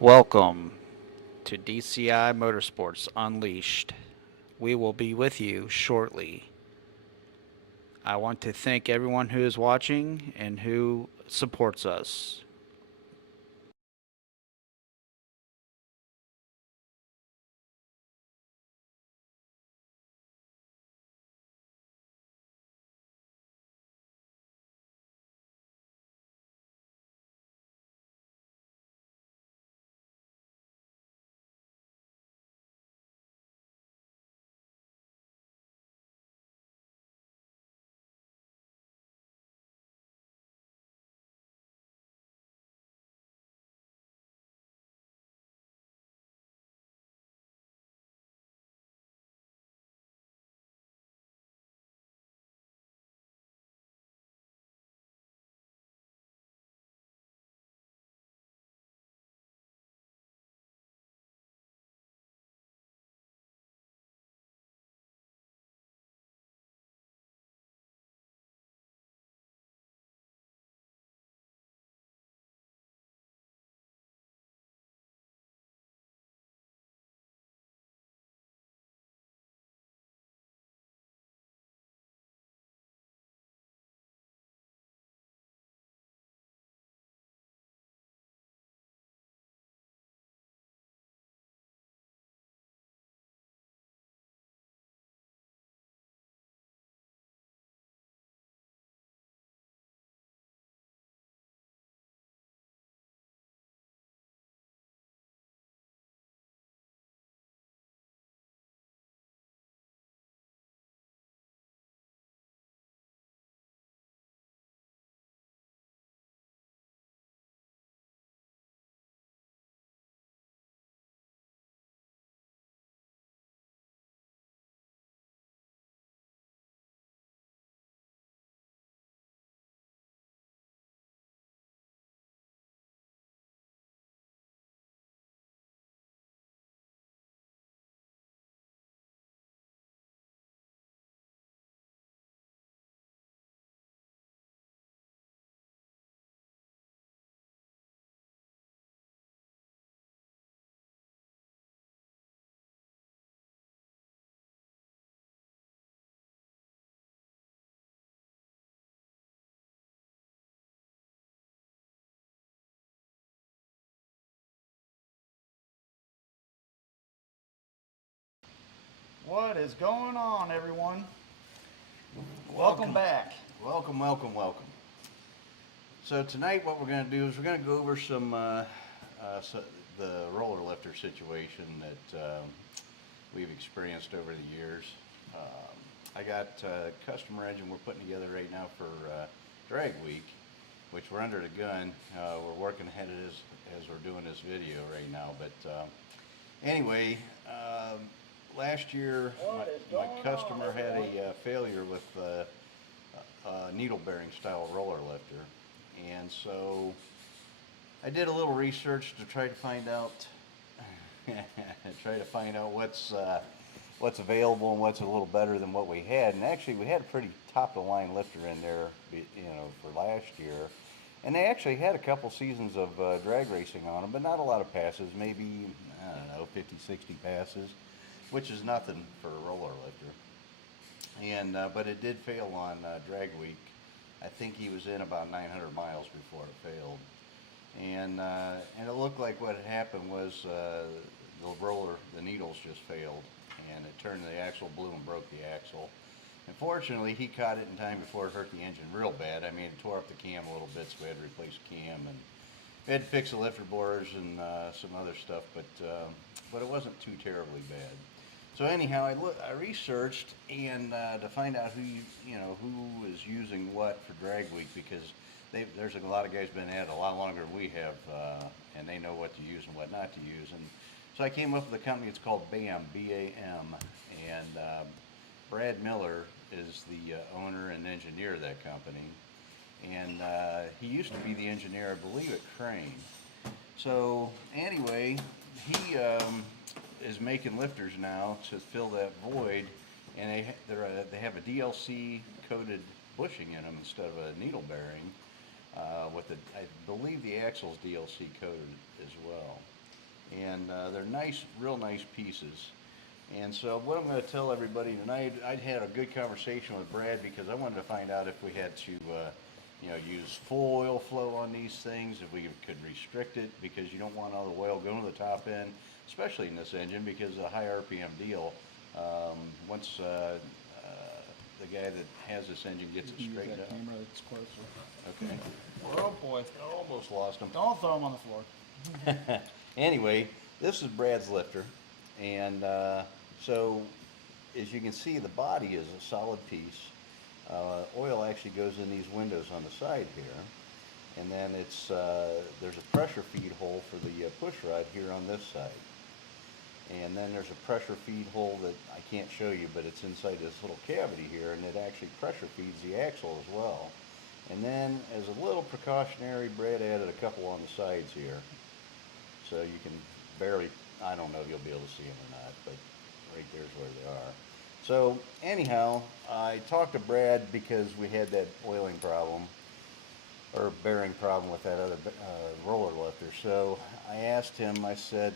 Welcome to DCI Motorsports Unleashed. We will be with you shortly. I want to thank everyone who is watching and who supports us. What is going on, everyone? Welcome back. Welcome, welcome, welcome. So tonight, what we're going to do is we're going to go over so the roller lifter situation that we've experienced over the years. I got a customer engine we're putting together right now for drag week, which we're under the gun. We're working ahead of this as we're doing this video right now. But anyway, last year my customer had a failure with needle bearing style roller lifter. And so I did a little research to try to find out what's available and what's a little better than what we had. And actually, we had a pretty top of the line lifter in there, for last year. And they actually had a couple seasons of drag racing on them, but not a lot of passes. Maybe, I don't know, 50, 60 passes, which is nothing for a roller lifter. And but it did fail on drag week. I think he was in about 900 miles before it failed, and it looked like what had happened was the needles just failed, and it turned the axle blue and broke the axle. Unfortunately, he caught it in time before it hurt the engine real bad. I mean, it tore up the cam a little bit, so we had to replace the cam, and we had to fix the lifter bores and some other stuff, but it wasn't too terribly bad. So anyhow, I researched and to find out who is using what for drag week, because there's a lot of guys been at it a lot longer than we have, and they know what to use and what not to use. And so I came up with a company. It's called BAM, B-A-M, and Brad Miller is the owner and engineer of that company. And he used to be the engineer, I believe, at Crane. So anyway, he is making lifters now to fill that void, and they have a DLC coated bushing in them instead of a needle bearing. I believe the axle's DLC coated as well. and they're nice, real nice pieces. And so what I'm going to tell everybody tonight, I had a good conversation with Brad because I wanted to find out if we had to, use full oil flow on these things, if we could restrict it, because you don't want all the oil going to the top end, especially in this engine because of the high RPM deal. Once the guy that has this engine gets it Use straightened that out. camera that's closer. Okay. Oh boy. Almost lost him. Don't throw him on the floor. Anyway, this is Brad's lifter, and so as you can see, the body is a solid piece. Oil actually goes in these windows on the side here, and then there's a pressure feed hole for the push rod here on this side. And then there's a pressure feed hole that I can't show you, but it's inside this little cavity here, and it actually pressure feeds the axle as well. And then, as a little precautionary, Brad added a couple on the sides here. So you can barely, I don't know if you'll be able to see them or not, but right there's where they are. So anyhow, I talked to Brad because we had that oiling problem, or bearing problem with that other roller lifter. So I asked him, I said,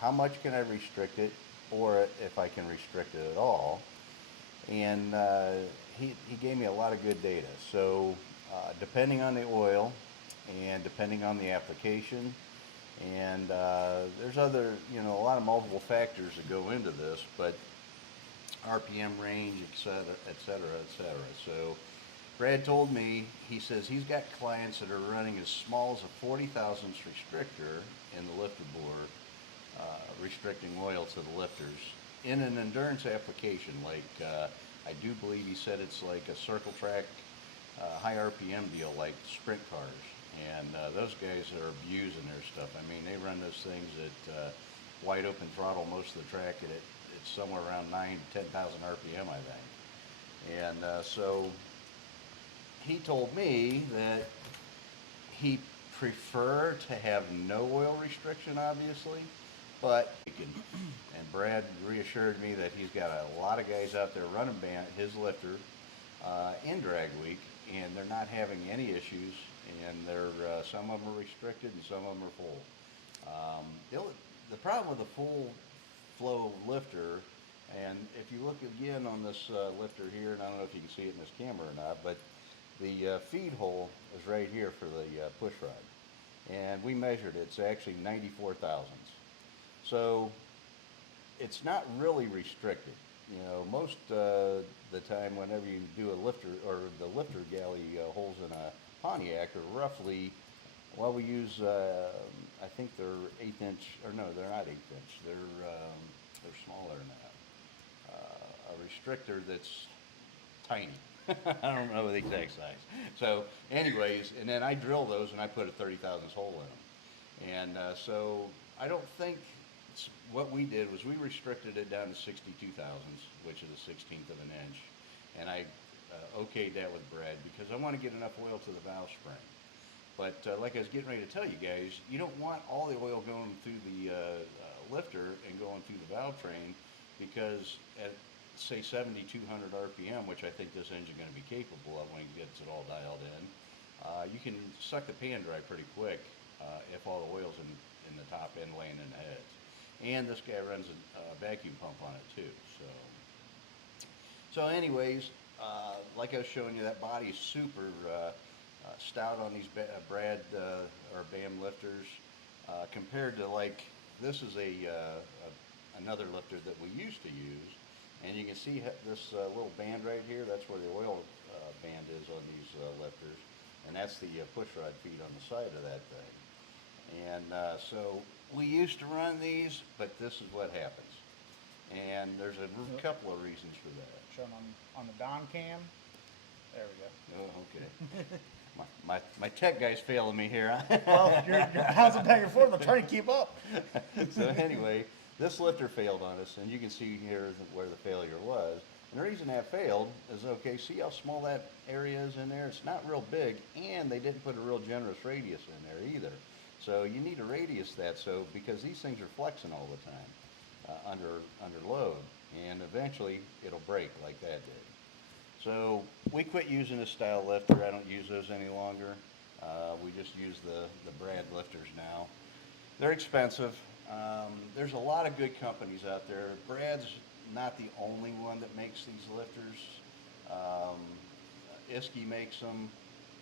how much can I restrict it, or if I can restrict it at all? And he gave me a lot of good data. So depending on the oil and depending on the application, and there's other, a lot of multiple factors that go into this, but RPM range, et cetera, et cetera, et cetera. So Brad told me, he says he's got clients that are running as small as a 40 thousandths restrictor in the lifter board, restricting oil to the lifters in an endurance application. Like I do believe he said it's like a circle track, high RPM deal, like sprint cars. And those guys are abusing their stuff. I mean, they run those things at wide open throttle most of the track, and it's somewhere around 9,000 to 10,000 RPM, I think. And so he told me that he preferred to have no oil restriction, obviously, but and Brad reassured me that he's got a lot of guys out there running his lifter in drag week, and they're not having any issues, and some of them are restricted and some of them are full. The problem with the full flow lifter, and if you look again on this lifter here, and I don't know if you can see it in this camera or not, but the feed hole is right here for the push rod, and we measured it. It's actually 94 thousandths. So it's not really restricted. Most the time whenever you do a lifter, or the lifter galley holes in a Pontiac are roughly, well, we use, I think they're 1/8 inch, or no, they're not 1/8 inch. They're smaller than that. A restrictor that's tiny. I don't know the exact size. So anyways, and then I drill those and I put a 30 thousandths hole in them. And so I don't think, what we did was we restricted it down to 62 thousandths, which is a 16th of an inch. And I okayed that with Brad because I want to get enough oil to the valve spring. But like I was getting ready to tell you guys, you don't want all the oil going through the lifter and going through the valve train, because at, say, 7,200 RPM, which I think this engine is going to be capable of when it gets it all dialed in, you can suck the pan dry pretty quick if all the oil's in the top end laying in the heads. And this guy runs a vacuum pump on it too. So anyways, like I was showing you, that body is super stout on these Brad or BAM lifters, compared to, like, this is another lifter that we used to use, and you can see this little band right here. That's where the oil band is on these lifters, and that's the push rod feed on the side of that thing. And so we used to run these, but this is what happens. And there's a couple of reasons for that. Shown on the Don cam. There we go. Oh, okay. my tech guy's failing me here. Well, how's it back and forth? I'm trying to keep up. So anyway, this lifter failed on us, and you can see here where the failure was. And the reason that failed is, okay, see how small that area is in there? It's not real big, and they didn't put a real generous radius in there either. So you need to radius that, because these things are flexing all the time under load, and eventually it'll break like that did. So we quit using this style lifter. I don't use those any longer. We just use the Brad lifters now. They're expensive. There's a lot of good companies out there. Brad's not the only one that makes these lifters. Um, Iski makes them.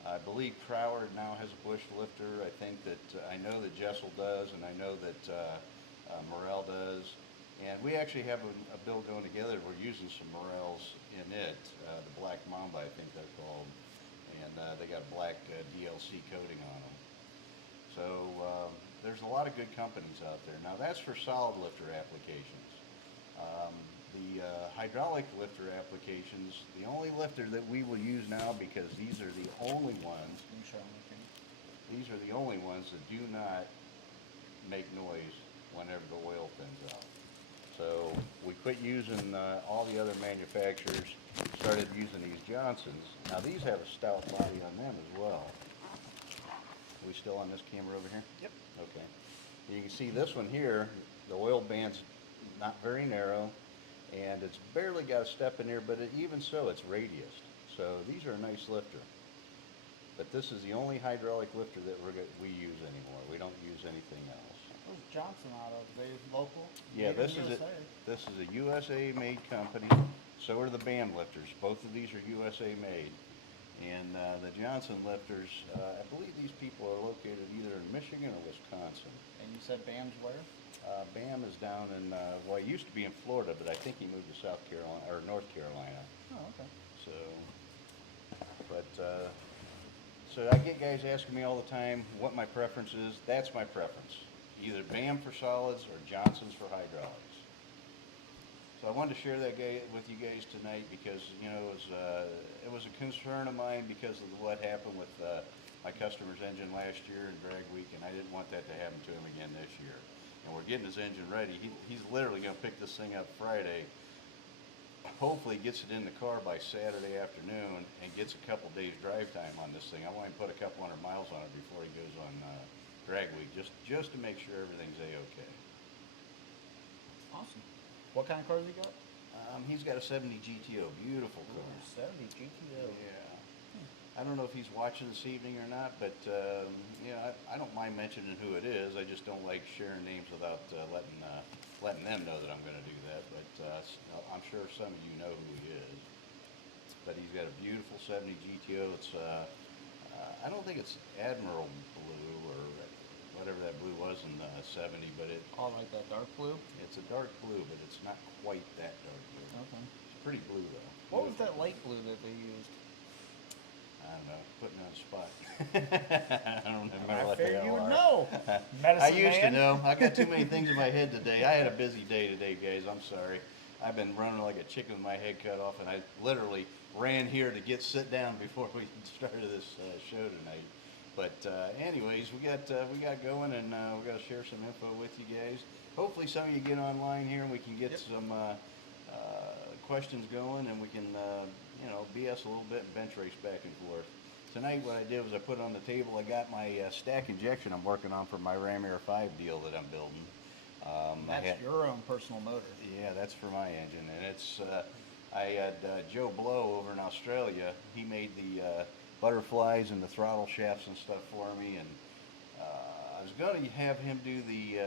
I believe Croward now has a bush lifter. I think that I know that Jessel does, and I know that Morel does. And we actually have a build going together. We're using some Morels in it, the Black Mamba, I think they're called, and they got black DLC coating on them. So there's a lot of good companies out there. Now that's for solid lifter applications. The hydraulic lifter applications, the only lifter that we will use now, because these are the only ones, these are the only ones that do not make noise whenever the oil thins out. So we quit using all the other manufacturers, started using these Johnsons. Now these have a stout body on them as well. Are we still on this camera over here? Yep. Okay. You can see this one here, the oil band's not very narrow, and it's barely got a step in there, but even so, it's radiused. So these are a nice lifter. But this is the only hydraulic lifter that we use anymore. We don't use anything else. Where's Johnson out of? They local? Yeah, Made in this is USA? this is a USA made company. So are the band lifters. Both of these are USA made. And the Johnson lifters, I believe these people are located either in Michigan or Wisconsin. And you said BAM's where? Bam is down in, well, he used to be in Florida, but I think he moved to South Carolina, or North Carolina. Oh, okay. So, but, so I get guys asking me all the time what my preference is. That's my preference. Either Bam for solids or Johnson's for hydraulics. So I wanted to share that with you guys tonight because, you know, it was a concern of mine because of what happened with my customer's engine last year in drag week, and I didn't want that to happen to him again this year. And we're getting his engine ready. He's literally going to pick this thing up Friday. Hopefully gets it in the car by Saturday afternoon and gets a couple days drive time on this thing. I want him to put a couple hundred miles on it before he goes on drag week, just to make sure everything's A-okay. Awesome. What kind of car has he got? He's got a 70 GTO, beautiful car. 70 GTO. Yeah. I don't know if he's watching this evening or not, but yeah, I don't mind mentioning who it is. I just don't like sharing names without letting them know that I'm going to do that. But I'm sure some of you know who he is. But he's got a beautiful 70 GTO. It's I don't think it's Admiral Blue or whatever that blue was in the 70, but Oh, like that dark blue? it's a dark blue, but it's not quite that dark blue. Okay. It's pretty blue though. What was Beautiful. that light blue that they used? I don't know, putting me on the spot. I don't remember I what they figured you would are. know. I Medicine used man. to know. I got too many things in my head today. I had a busy day today, guys. I'm sorry. I've been running like a chicken with my head cut off, and I literally ran here to sit down before we started this show tonight. But anyways, we got going, and we got to share some info with you guys. Hopefully, some of you get online here, and we can get some questions going, and we can you know, BS a little bit and bench race back and forth. Tonight, what I did was I put on the table. I got my stack injection I'm working on for my Ram Air 5 deal that I'm building. That's your own personal motor. Yeah, that's for my engine, and it's. I had Joe Blow over in Australia. He made the butterflies and the throttle shafts and stuff for me, and I was going to have him do the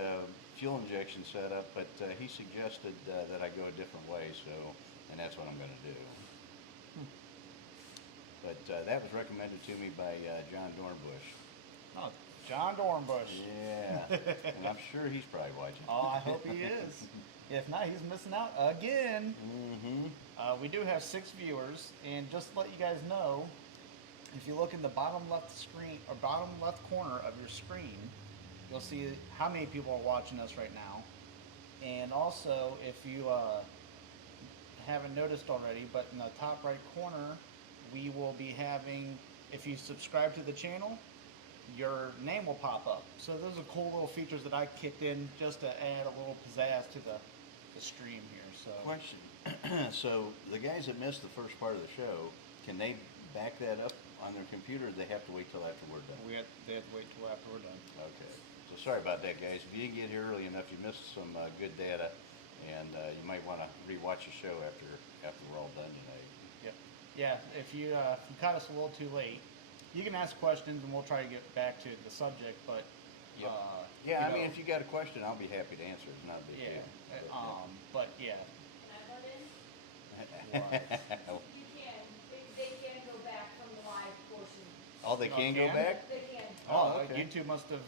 fuel injection setup, but he suggested that I go a different way, and that's what I'm going to do. But that was recommended to me by John Dornbush. Oh, John Dornbush. Yeah, and I'm sure he's probably watching. Oh, I hope he is. If not, he's missing out again. Mm-hmm. We do have 6 viewers, and just to let you guys know, if you look in the bottom left screen or bottom left corner of your screen, you'll see how many people are watching us right now. And also, if you haven't noticed already, but in the top right corner, we will be having, if you subscribe to the channel, your name will pop up. So those are cool little features that I kicked in just to add a little pizzazz to the stream here. So Question. So the guys that missed the first part of the show, can they back that up on their computer, or do they have to wait till after we're done? they have to wait till after we're done. Okay. So sorry about that, guys. If you didn't get here early enough, you missed some good data, and you might want to rewatch the show after we're all done tonight. Yep. Yeah. If you caught us a little too late, you can ask questions, and we'll try to get back to the subject. But Yep. You Yeah, I know, mean, if you got a question, I'll be happy to answer. It's not a big yeah. deal. But yeah, Can I butt in? what? You can, they can go back from the live portion. Oh, they Oh, can go can? back? They can. Oh, okay. YouTube must have,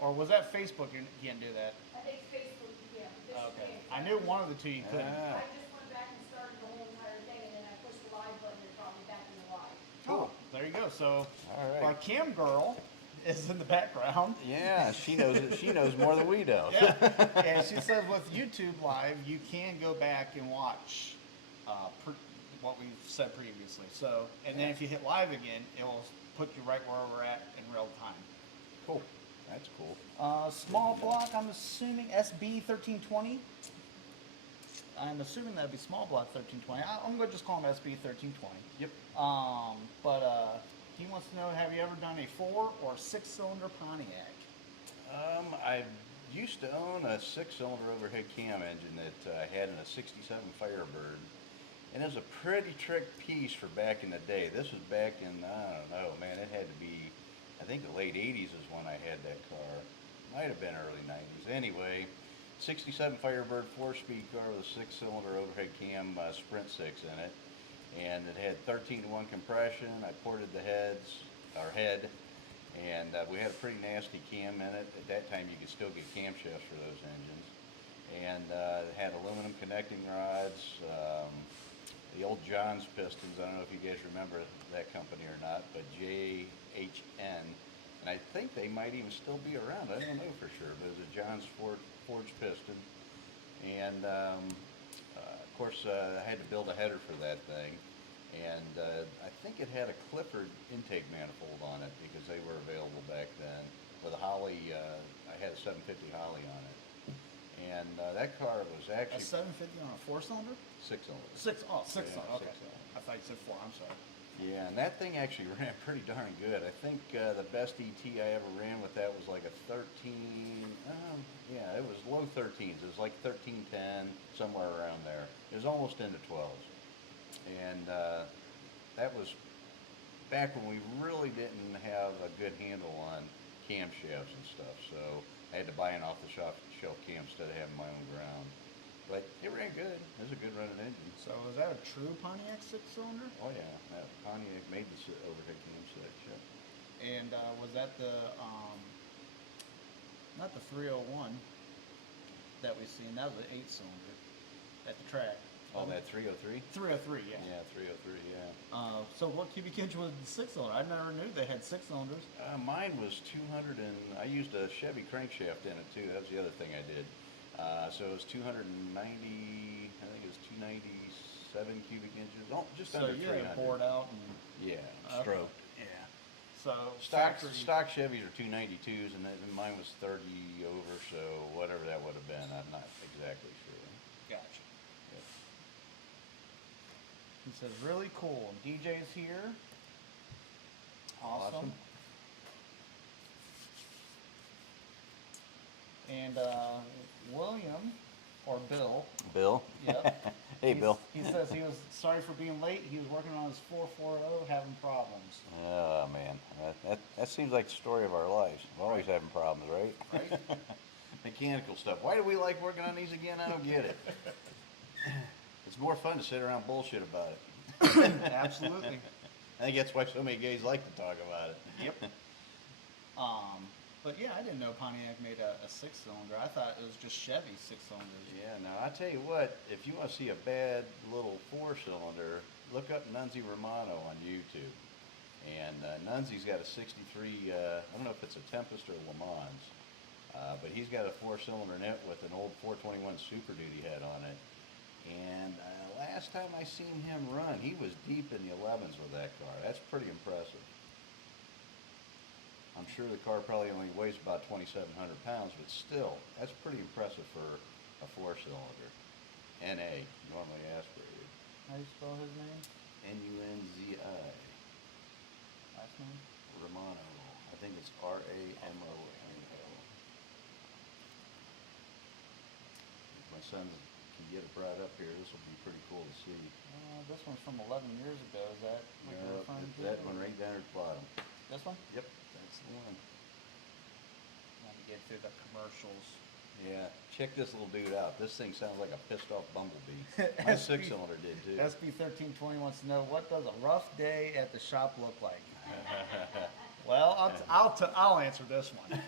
or was that Facebook? You can't do that. I think Facebook you can, but this you Okay. can't. I knew one of the two you couldn't. Ah, I just went back and started the whole entire thing, and then I pushed the live button and brought me back in the live. Oh, there you go. So All right. our cam girl is in the background. yeah, she knows it. She knows more than we do. Yeah. And she says with YouTube Live, you can go back and watch what we said previously. So, and then if you hit live again, it will put you right where we're at in real time. Cool. That's cool. Small block, I'm assuming SB 1320. I'm assuming that'd be small block 1320. I'm gonna just call him SB 1320. Yep. He wants to know, have you ever done a 4 or 6 cylinder Pontiac? I used to own a 6-cylinder overhead cam engine that I had in a '67 Firebird, and it was a pretty trick piece for back in the day. This was back in, I don't know, man, it had to be, I think the late '80s is when I had that car. Might have been early '90s. Anyway, '67 Firebird 4-speed car with a 6-cylinder overhead cam Sprint 6 in it, and it had 13-to-1 compression. I ported the head, and we had a pretty nasty cam in it. At that time, you could still get camshafts for those engines, and it had aluminum connecting rods. The old Johns pistons, I don't know if you guys remember that company or not, but JHN, and I think they might even still be around. I don't know for sure, but it was a Johns forged piston. And of course, I had to build a header for that thing, and I think it had a Clifford intake manifold on it because they were available back then. With a Holly, I had a 750 Holly on it, and that car was A actually 750 on a 4-cylinder? 6-cylinder. 6, oh, 6 Yeah, cylinder, okay. 6-cylinder. I thought you said 4, I'm sorry. Yeah, and that thing actually ran pretty darn good. I think the best ET I ever ran with that was like a 13, yeah, it was low 13s. It was like 1310, somewhere around there. It was almost into 12s. And that was back when we really didn't have a good handle on camshafts and stuff. So I had to buy an off-the-shelf cam instead of having my own ground. But it ran good. It was a good running engine. So is that a true Pontiac 6-cylinder? Oh yeah, that Pontiac made the overhead cam set. Yep. And was that the, not the 301 that we seen, that was an 8-cylinder at the track. Oh, that 303? 303, yeah. Yeah, 303, yeah. So what cubic inch was the 6-cylinder? I never knew they had 6 cylinders. Mine was 200 and, I used a Chevy crankshaft in it too. That was the other thing I did. So it was 290, I think it was 297 cubic inches. Oh, just So under you 300. had it bored out and, Yeah, Okay. stroke. Yeah. so Stock factory- Chevys are 292s, and mine was 30 over, so whatever that would have been, I'm not exactly sure. Gotcha. Yep. He says, really cool. DJ's here. Awesome. Awesome. And William, or Bill, Bill? yep. Hey, Bill. He says he was sorry for being late. He was working on his 440, having problems. Oh, man. That seems like the story of our lives. We're always having problems, right? Right? Mechanical stuff. Why do we like working on these again? I don't get it. It's more fun to sit around bullshit about it. Absolutely. I think that's why so many guys like to talk about it. Yep. But yeah, I didn't know Pontiac made a 6-cylinder. I thought it was just Chevy 6-cylinders. Yeah, now I tell you what, if you want to see a bad little 4-cylinder, look up Nunzi Romano on YouTube. And Nunzi's got a 63, I don't know if it's a Tempest or a Le Mans, but he's got a 4-cylinder in it with an old 421 Super Duty head on it. And last time I seen him run, he was deep in the 11s with that car. That's pretty impressive. I'm sure the car probably only weighs about 2,700 pounds, but still, that's pretty impressive for a 4-cylinder. NA, normally aspirated. How do you spell his name? Nunzi Last name? Romano. I think it's Ramano. My son can get it brought up here. This will be pretty cool to see. This one's from 11 years ago. Is that what you're referring to? That one right down at the bottom. This one? Yep, that's the one. Let me get through the commercials. Yeah, check this little dude out. This thing sounds like a pissed off bumblebee. My six-cylinder did too. SB 1320 wants to know, what does a rough day at the shop look like? Well, I'll answer this one.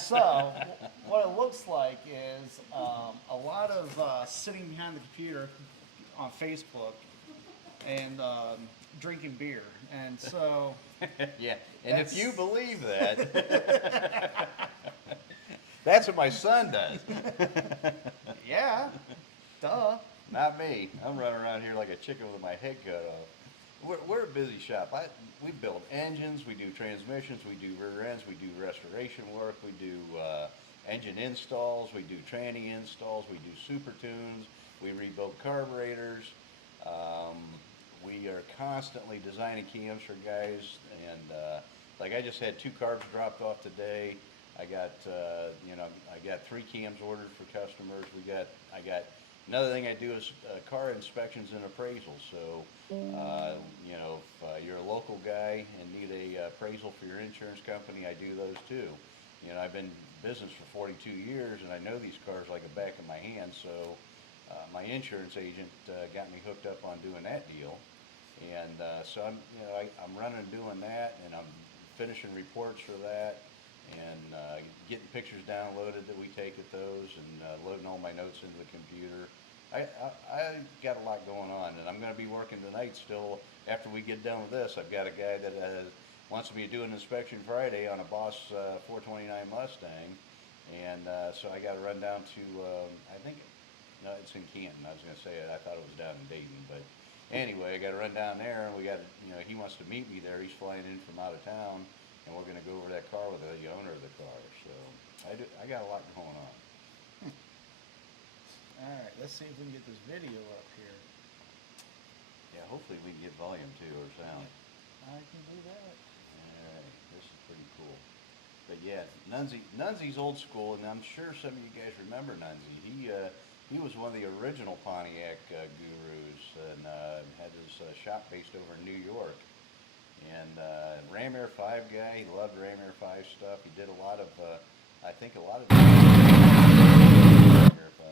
So, what it looks like is a lot of sitting behind the computer on Facebook and drinking beer. And so, Yeah, and if you believe that, that's what my son does. yeah, duh. Not me. I'm running around here like a chicken with my head cut off. We're a busy shop. We build engines, we do transmissions, we do rear ends, we do restoration work, we do engine installs, we do tranny installs, we do super tunes, we rebuild carburetors. We are constantly designing cams for guys, and like I just had 2 carbs dropped off today. I got I got 3 cams ordered for customers. I got another thing I do is car inspections and appraisals. So if you're a local guy and need a appraisal for your insurance company, I do those too. I've been in business for 42 years, and I know these cars like the back of my hand. So my insurance agent got me hooked up on doing that deal, and so I'm running and doing that, and I'm finishing reports for that, and getting pictures downloaded that we take at those, and loading all my notes into the computer. I got a lot going on, and I'm going to be working tonight still. After we get done with this, I've got a guy that wants me to do an inspection Friday on a Boss 429 Mustang, and so I got to run down to no, it's in Canton. I was going to say it. I thought it was down in Dayton, but anyway, I got to run down there, and we got he wants to meet me there. He's flying in from out of town, and we're going to go over that car with the owner of the car. So I got a lot going on. All right, let's see if we can get this video up here. Yeah, hopefully we can get volume too, or sound. I can do that. Alright, this is pretty cool. But yeah, Nunzie's old school, and I'm sure some of you guys remember Nunzie. He was one of the original Pontiac gurus, and had his shop based over in New York. And Ram Air 5 guy, he loved Ram Air 5 stuff. He did a lot of, I think a lot of Ram Air 5.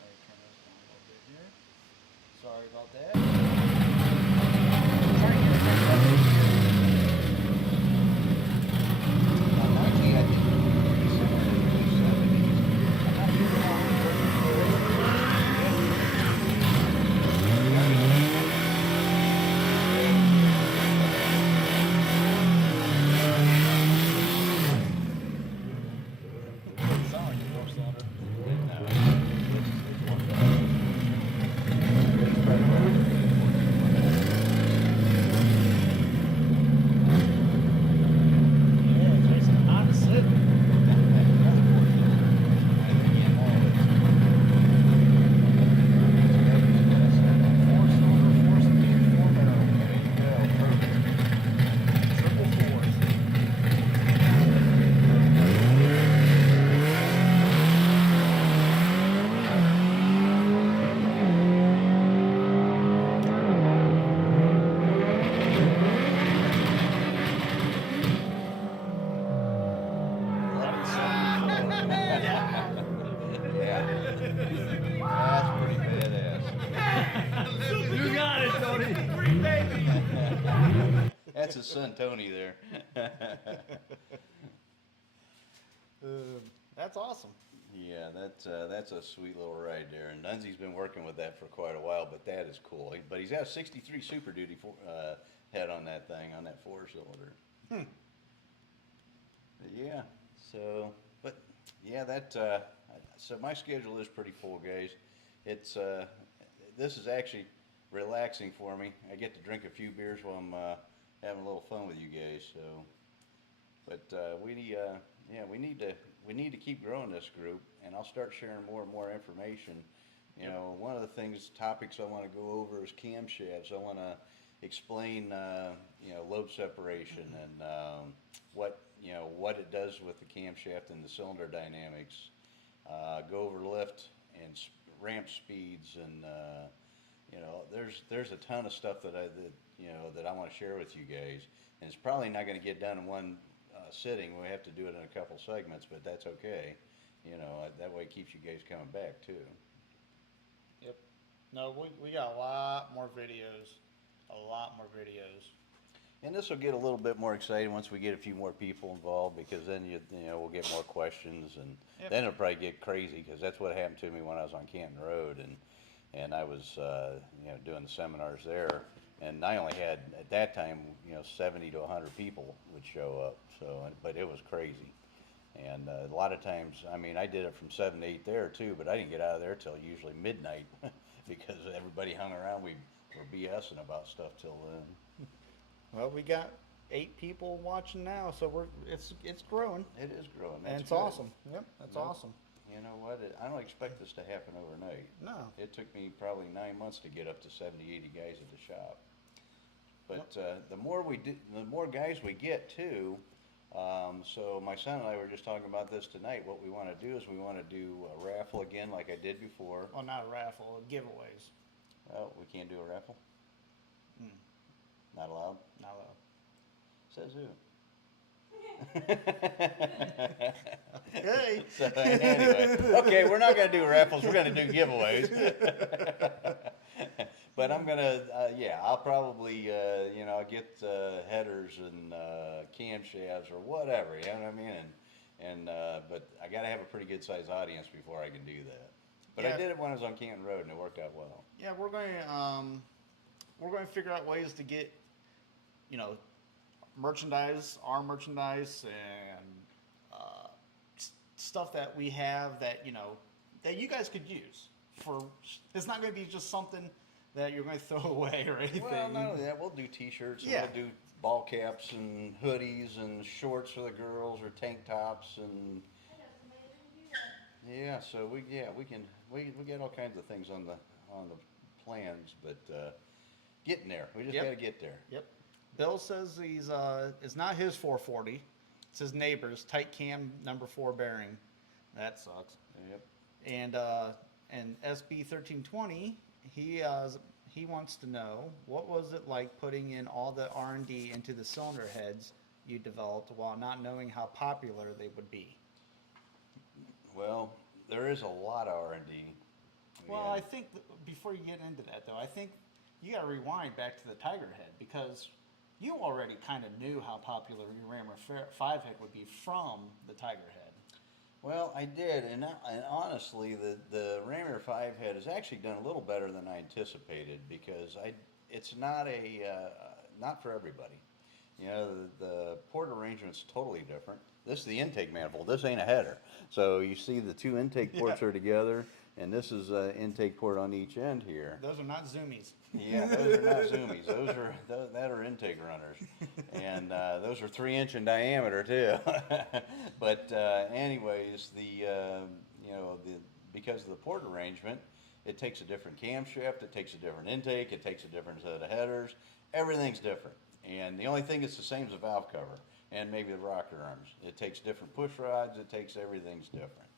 Let me turn this down a little bit here. Sorry about that. Now, Nunzie, I think, he said in the 70s. I'm not sure Doesn't sound like a 4-cylinder. Yeah, Jason, I'm sitting. That's pretty badass. You got it, Tony. That's his son Tony there. That's awesome. Yeah, that's a sweet little ride there. And Nunzie's been working with that for quite a while, but that is cool. But he's got a 63 Super Duty head on that thing, on that 4-cylinder. Yeah, so, but yeah, so my schedule is pretty full, guys. It's, this is actually relaxing for me. I get to drink a few beers while I'm having a little fun with you guys, so. But we need to keep growing this group, and I'll start sharing more and more information. One of the topics I want to go over is camshafts. I want to explain, lobe separation and what it does with the camshaft and the cylinder dynamics. Go over lift and ramp speeds, and there's a ton of stuff that I want to share with you guys, and it's probably not going to get done in sitting. We have to do it in a couple segments, but that's okay. You know, that way it keeps you guys coming back too. Yep. No, we got a lot more videos. A lot more videos. And this will get a little bit more exciting once we get a few more people involved, because then you know, we'll get more questions, and Yep. then it'll probably get crazy, because that's what happened to me when I was on Canton Road, and I was you know, doing the seminars there, and I only had at that time, you know, 70 to 100 people would show up. So, but it was crazy, and a lot of times, I mean, I did it from 7 to 8 there too, but I didn't get out of there till usually midnight because everybody hung around. We were BSing about stuff till then. Well, we got 8 people watching now, so it's growing. It is growing. And That's it's good. awesome. Yep, that's Yep. awesome. You know what? I don't expect this to happen overnight. No. It took me probably 9 months to get up to 70, 80 guys at the shop. But the more we do, the more guys we get too. So my son and I were just talking about this tonight. What we want to do is we want to do a raffle again, like I did before. Well, not a raffle, giveaways. Oh, we can't do a raffle? Mm, Not allowed? not allowed. Says who? Hey. So anyway, okay, we're not gonna do raffles, we're gonna do giveaways. But I'm gonna, yeah, I'll probably, you know, I'll get headers and camshafts or whatever, you know what I mean? But I gotta have a pretty good sized audience before I can do that. But I Yeah. did it when I was on Canton Road, and it worked out well. Yeah, we're going to figure out ways to get, you know, merchandise, our merchandise, and stuff that we have that, you know, that you guys could use for. It's not going to be just something that you're going to throw away or anything. Well, not only that, we'll do t-shirts, and Yeah. we'll do ball caps and hoodies and shorts for the girls, or tank tops, and I got somebody that can do that. yeah, so we get all kinds of things on the plans, but getting there. We just Yep. got to get there. Yep. Bill says it's not his 440. It's his neighbor's tight cam number 4 bearing. That sucks. Yep. And SB 1320, he wants to know, what was it like putting in all the R&D into the cylinder heads you developed while not knowing how popular they would be? Well, there is a lot of R&D. Well, and- I think before you get into that, though, I think you got to rewind back to the Tiger head, because you already kind of knew how popular your Rammer 5 head would be from the Tiger head. Well, I did, and honestly, the Rammer 5 head has actually done a little better than I anticipated, because it's not not for everybody. You know, the port arrangement's totally different. This is the intake manifold. This ain't a header. So you see the two intake ports Yeah. are together, and this is an intake port on each end here. Those are not zoomies. Yeah, those are not zoomies. That are intake runners, and those are 3-inch in diameter too. But anyways, because of the port arrangement, it takes a different camshaft, it takes a different intake, it takes a different set of headers. Everything's different, and the only thing that's the same is the valve cover and maybe the rocker arms. It takes different push rods. It takes everything's different.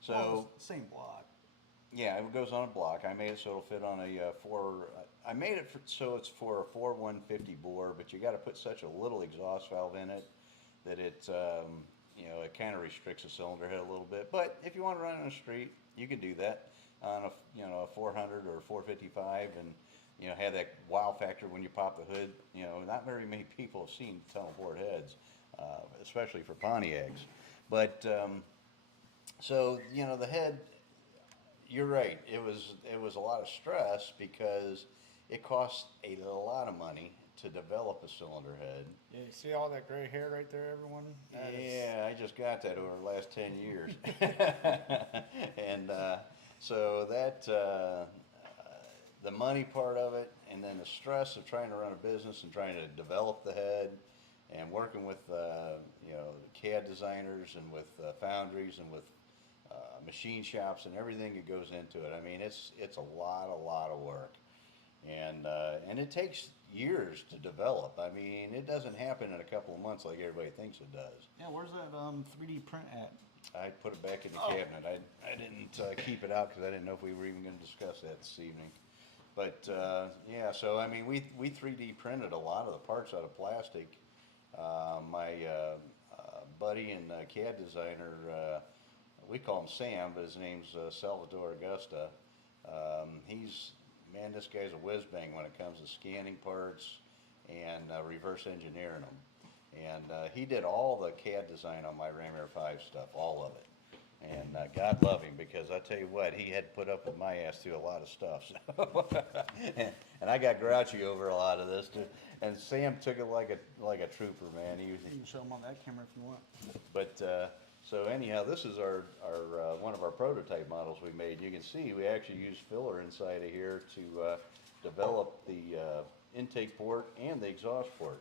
So. Well, it's the same block. Yeah, it goes on a block. I made it so it'll fit on a I made it so it's for a 4 150 bore, but you got to put such a little exhaust valve in it that it it kind of restricts the cylinder head a little bit. But if you want to run on the street, you can do that on a 400 or 455, and have that wow factor when you pop the hood. Not very many people have seen tunnel bored heads, especially for Pontiacs. But so the head. You're right. It was a lot of stress because it costs a lot of money to develop a cylinder head. Yeah, you see all that gray hair right there, everyone? That is- Yeah, I just got that over the last 10 years. And so that the money part of it, and then the stress of trying to run a business and trying to develop the head, and working with CAD designers and with foundries and with machine shops and everything that goes into it. I mean, it's a lot of work, and it takes years to develop. I mean, it doesn't happen in a couple of months like everybody thinks it does. Yeah, where's that 3D print at? I put it back in the Oh. cabinet. I didn't keep it out because I didn't know if we were even going to discuss that this evening. But yeah, so I mean, we 3D printed a lot of the parts out of plastic. My buddy and CAD designer. We call him Sam, but his name's Salvador Augusta. Man, this guy's a whiz bang when it comes to scanning parts and reverse engineering them. And he did all the CAD design on my Ram Air 5 stuff, all of it. And God love him, because I tell you what, he had to put up with my ass through a lot of stuff. So and I got grouchy over a lot of this too. And Sam took it like a trooper, man. You can show them on that camera if you want. But so anyhow, this is our one of our prototype models we made. You can see we actually used filler inside of here to develop the intake port and the exhaust port.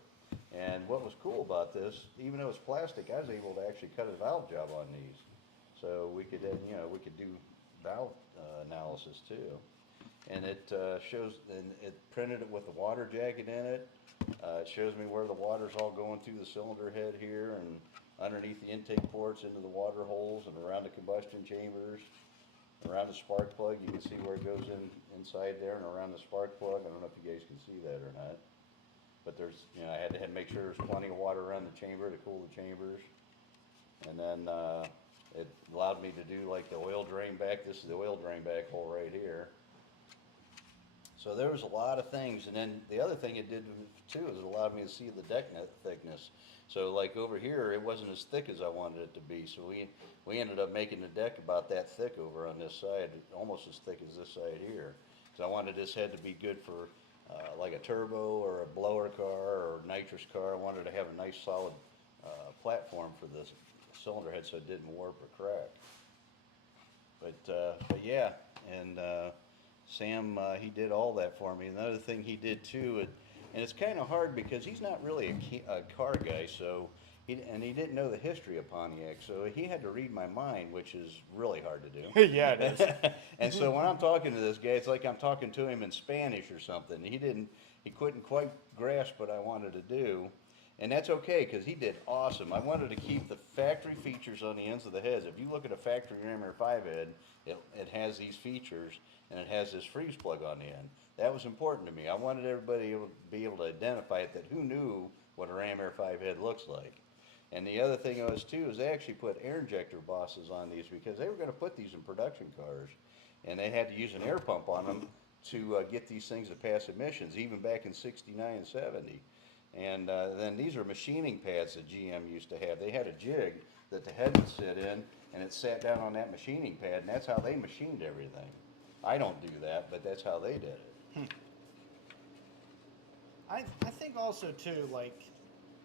And what was cool about this, even though it's plastic, I was able to actually cut a valve job on these. So we could then, we could do valve analysis too. And it shows, and it printed it with the water jacket in it. It shows me where the water's all going through the cylinder head here and underneath the intake ports into the water holes and around the combustion chambers, around the spark plug. You can see where it goes inside there and around the spark plug. I don't know if you guys can see that or not. But there's, I had to make sure there's plenty of water around the chamber to cool the chambers. And then it allowed me to do like the oil drain back. This is the oil drain back hole right here. So there was a lot of things. And then the other thing it did too is it allowed me to see the deck thickness. So like over here, it wasn't as thick as I wanted it to be. So we ended up making the deck about that thick over on this side, almost as thick as this side here. So I wanted this head to be good for like a turbo or a blower car or a nitrous car. I wanted to have a nice solid platform for this cylinder head so it didn't warp or crack. But yeah, and Sam, he did all that for me. Another thing he did too, and it's kind of hard because he's not really a car guy, so he didn't know the history of Pontiac, so he had to read my mind, which is really hard to do. Yeah, it is. And so when I'm talking to this guy, it's like I'm talking to him in Spanish or something. He couldn't quite grasp what I wanted to do. And that's okay, because he did awesome. I wanted to keep the factory features on the ends of the heads. If you look at a factory Ram Air 5 head, it has these features, and it has this freeze plug on the end. That was important to me. I wanted everybody to be able to identify it, that who knew what a Ram Air 5 head looks like. And the other thing was, too, is they actually put air injector bosses on these because they were going to put these in production cars. And they had to use an air pump on them to get these things to pass emissions, even back in 69 and 70. And then these are machining pads that GM used to have. They had a jig that the head would sit in, and it sat down on that machining pad, and that's how they machined everything. I don't do that, but that's how they did it. I think also too, like,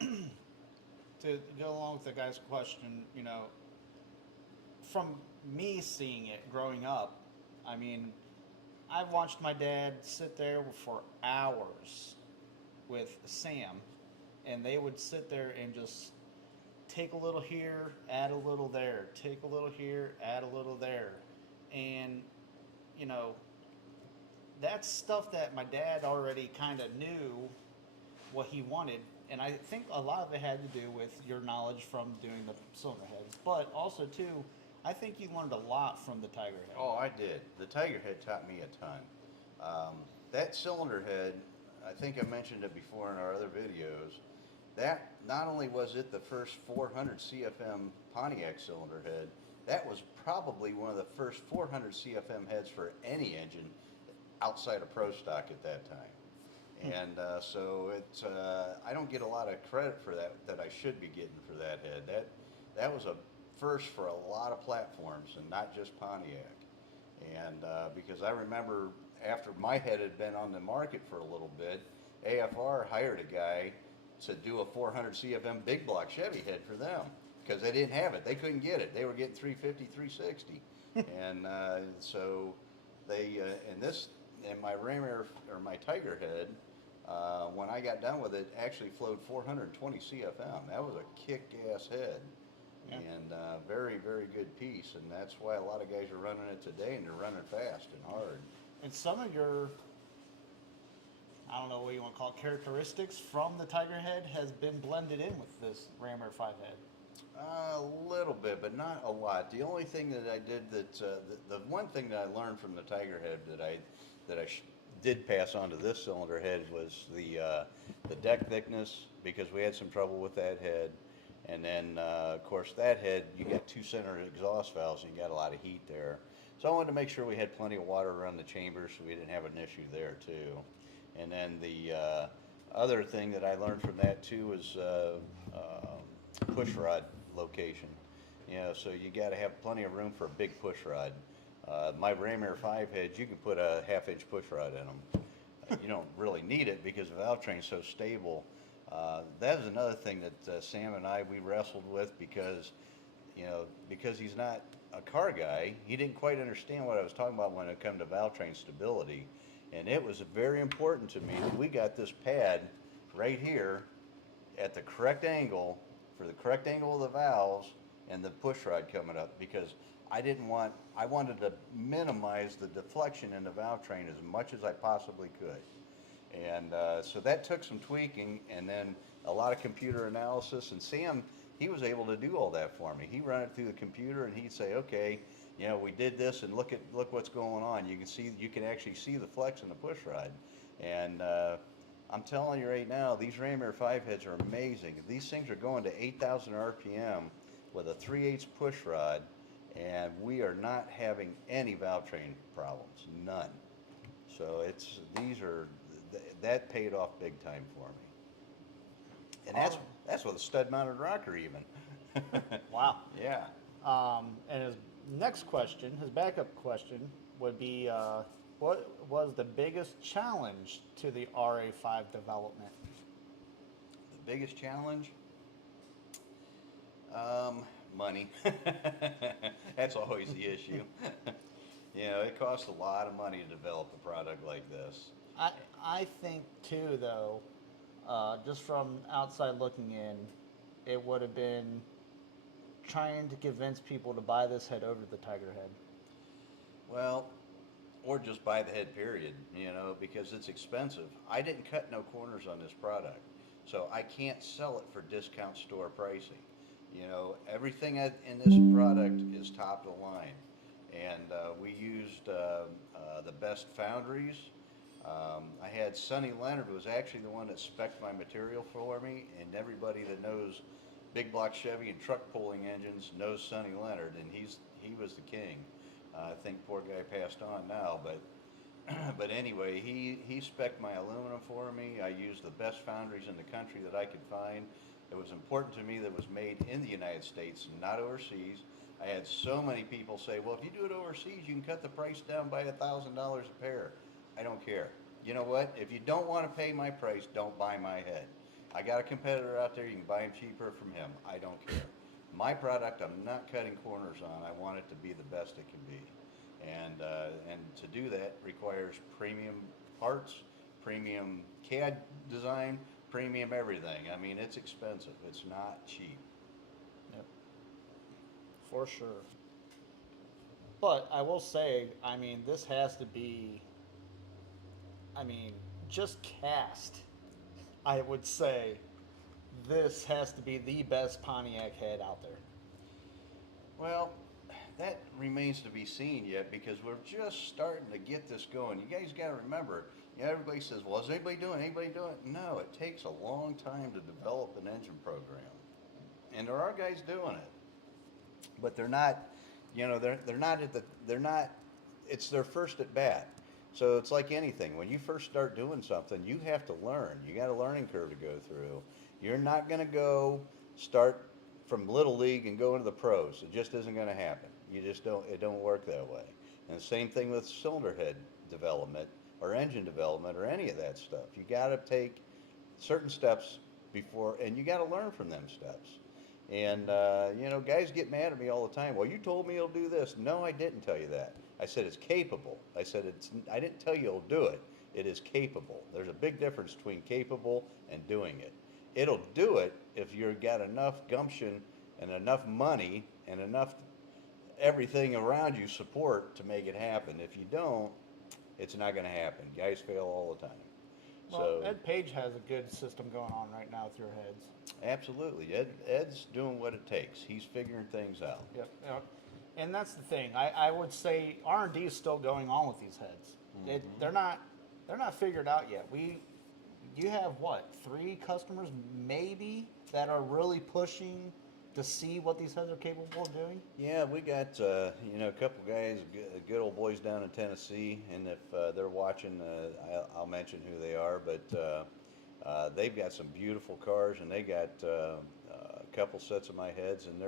to go along with the guy's question, from me seeing it growing up, I mean, I watched my dad sit there for hours with Sam, and they would sit there and just take a little here, add a little there, take a little here, add a little there. And, that's stuff that my dad already kind of knew what he wanted. And I think a lot of it had to do with your knowledge from doing the cylinder heads. But also, too, I think you learned a lot from the Tiger head. Oh, I did. The Tiger head taught me a ton. That cylinder head, I think I mentioned it before in our other videos, that not only was it the first 400 CFM Pontiac cylinder head, that was probably one of the first 400 CFM heads for any engine outside of Pro Stock at that time. And so I don't get a lot of credit for that I should be getting for that head. That was a first for a lot of platforms and not just Pontiac. And because I remember after my head had been on the market for a little bit, AFR hired a guy to do a 400 CFM big block Chevy head for them because they didn't have it. They couldn't get it. They were getting 350, 360. And so they, and my Ram Air, or my Tiger head, when I got done with it, actually flowed 420 CFM. That was a kick-ass head. Yeah. And very, very good piece. And that's why a lot of guys are running it today, and they're running fast and hard. And some of your, I don't know what you want to call it, characteristics from the Tiger head has been blended in with this Ram Air 5 head. A little bit, but not a lot. The only thing that I did the one thing that I learned from the Tiger head that I did pass on to this cylinder head was the deck thickness, because we had some trouble with that head. And then, of course, that head, you got two center exhaust valves, and you got a lot of heat there. So I wanted to make sure we had plenty of water around the chamber so we didn't have an issue there too. And then the other thing that I learned from that too was push rod location. You know, so you got to have plenty of room for a big push rod. My Ram Air 5 heads, you can put a 1/2-inch push rod in them. You don't really need it because the valve train's so stable. That was another thing that Sam and we wrestled with because, you know, because he's not a car guy, he didn't quite understand what I was talking about when it come to valve train stability. And it was very important to me that we got this pad right here at the correct angle for the correct angle of the valves and the push rod coming up, because I wanted to minimize the deflection in the valve train as much as I possibly could. And so that took some tweaking and then a lot of computer analysis. And Sam, he was able to do all that for me. He run it through the computer and he'd say, okay, you know, we did this and look what's going on. You can actually see the flex in the push rod. And I'm telling you right now, these Ram Air 5 heads are amazing. These things are going to 8,000 RPM with a 3/8 push rod, and we are not having any valve train problems, none. So that paid off big time for me. And that's with a stud mounted rocker even. Wow. Yeah. And his next question, his backup question, would be what was the biggest challenge to the RA5 development? The biggest challenge? Money. That's always the issue. You know, it costs a lot of money to develop a product like this. I think too, though, just from outside looking in, it would have been trying to convince people to buy this head over the Tiger head. Well, or just buy the head, period, you know, because it's expensive. I didn't cut no corners on this product, so I can't sell it for discount store pricing. You know, everything in this product is top of the line. And we used the best foundries. I had Sonny Leonard, who was actually the one that spec'd my material for me, and everybody that knows big block Chevy and truck pulling engines knows Sonny Leonard, and he was the king. I think poor guy passed on now, but anyway, he spec'd my aluminum for me. I used the best foundries in the country that I could find. It was important to me that it was made in the United States, not overseas. I had so many people say, well, if you do it overseas, you can cut the price down by $1,000 a pair. I don't care. You know what? If you don't want to pay my price, don't buy my head. I got a competitor out there, you can buy him cheaper from him. I don't care. My product, I'm not cutting corners on. I want it to be the best it can be. And to do that requires premium parts, premium CAD design, premium everything. I mean, it's expensive. It's not cheap. Yep. For sure. But I will say, I mean, this has to be, I mean, just cast. I would say this has to be the best Pontiac head out there. Well, that remains to be seen yet because we're just starting to get this going. You guys got to remember, you know, everybody says, well, is anybody doing it? No, it takes a long time to develop an engine program. And there are guys doing it. But they're not, you know, it's their first at bat. So it's like anything. When you first start doing something, you have to learn. You got a learning curve to go through. You're not going to go start from little league and go into the pros. It just isn't going to happen. It don't work that way. And the same thing with cylinder head development or engine development or any of that stuff. You got to take certain steps before, and you got to learn from them steps. And, you know, guys get mad at me all the time. Well, you told me you'll do this. No, I didn't tell you that. I said it's capable. I didn't tell you you'll do it. It is capable. There's a big difference between capable and doing it. It'll do it if you've got enough gumption and enough money and enough everything around you support to make it happen. If you don't, it's not going to happen. Guys fail all the time. Well, Ed Page has a good system going on right now with your heads. Absolutely. Ed's doing what it takes. He's figuring things out. Yep. And that's the thing. I would say R&D is still going on with these heads. Mm-hmm. They're not figured out yet. you have what, 3 customers maybe that are really pushing to see what these heads are capable of doing? Yeah, we got a couple guys, good old boys down in Tennessee, and if they're watching, I'll mention who they are. But they've got some beautiful cars, and they got a couple sets of my heads, and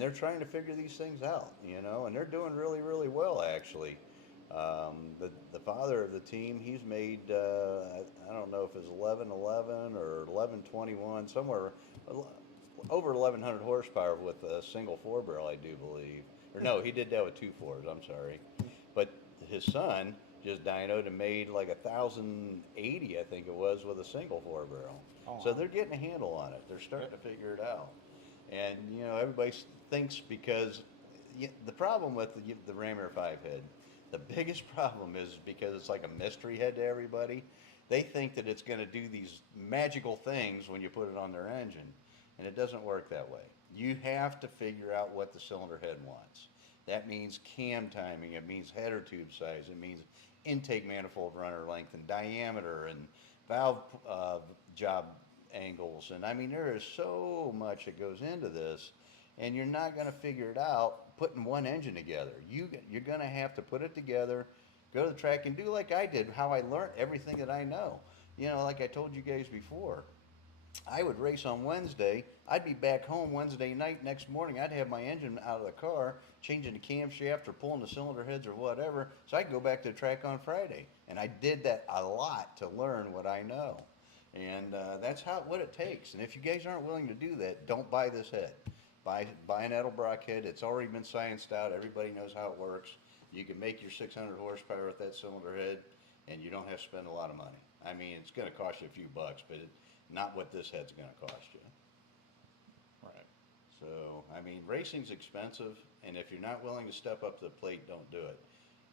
they're trying to figure these things out, and they're doing really really well actually. The father of the team, he's made I don't know if it's 1111 or 1121, somewhere over 1100 horsepower with a single 4 barrel, I do believe. Or no, he did that with 2 4s. I'm sorry, but his son just dynoed and made like 1080, I think it was, with a single 4 barrel. Oh, So wow. they're getting a handle on it. They're starting to figure it out, and everybody thinks because the problem with the Ram Air 5 head, the biggest problem is because it's like a mystery head to everybody. They think that it's going to do these magical things when you put it on their engine, and it doesn't work that way. You have to figure out what the cylinder head wants. That means cam timing, it means header tube size, it means intake manifold runner length and diameter and valve job angles. And I mean, there is so much that goes into this, and you're not going to figure it out putting one engine together. You're going to have to put it together, go to the track and do like I did, how I learned everything that I know. Like I told you guys before, I would race on Wednesday. I'd be back home Wednesday night. Next morning, I'd have my engine out of the car, changing the camshaft or pulling the cylinder heads or whatever. So I'd go back to the track on Friday. And I did that a lot to learn what I know. And that's what it takes. And if you guys aren't willing to do that, don't buy this head. Buy an Edelbrock head. It's already been scienced out. Everybody knows how it works. You can make your 600 horsepower with that cylinder head, and you don't have to spend a lot of money. I mean, it's going to cost you a few bucks, but not what this head's going to cost you. Right. So, I mean, racing's expensive, and if you're not willing to step up to the plate, don't do it.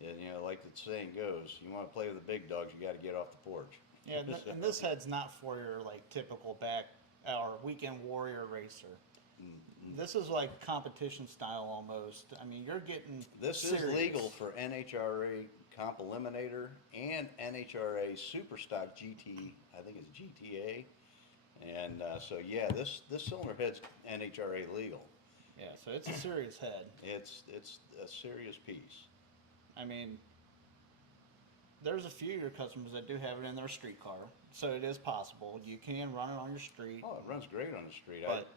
And, like the saying goes, you want to play with the big dogs, you got to get off the porch. Yeah, and this head's not for your like typical back or weekend warrior racer. This is like competition style almost. I mean, you're getting This serious. is legal for NHRA Comp Eliminator and NHRA Superstock GT, I think it's GTA. And so, yeah, this cylinder head's NHRA legal. Yeah, so it's a serious head. It's a serious piece. I mean, there's a few of your customers that do have it in their street car, so it is possible. You can run it on your street. Oh, it runs great on the street. But-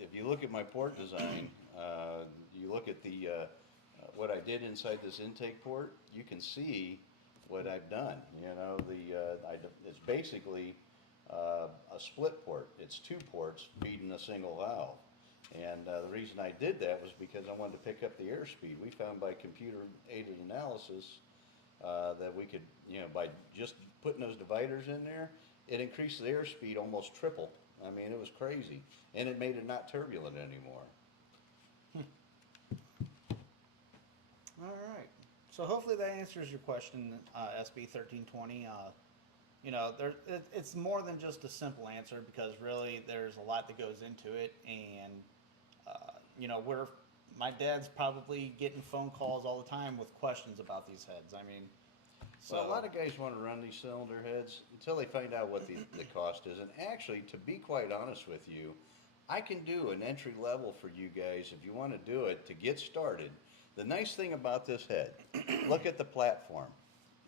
If you look at my port design, you look at the what I did inside this intake port, you can see what I've done. It's basically a split port. It's 2 ports feeding a single valve. And the reason I did that was because I wanted to pick up the airspeed. We found by computer-aided analysis that we could, by just putting those dividers in there, it increased the airspeed almost triple. I mean, it was crazy. And it made it not turbulent anymore. All right. So hopefully that answers your question, SB 1320. It's more than just a simple answer because really there's a lot that goes into it, and my dad's probably getting phone calls all the time with questions about these heads. I mean, So a lot of guys want to run these cylinder heads until they find out what the cost is. And actually, to be quite honest with you, I can do an entry level for you guys if you want to do it to get started. The nice thing about this head, look at the platform.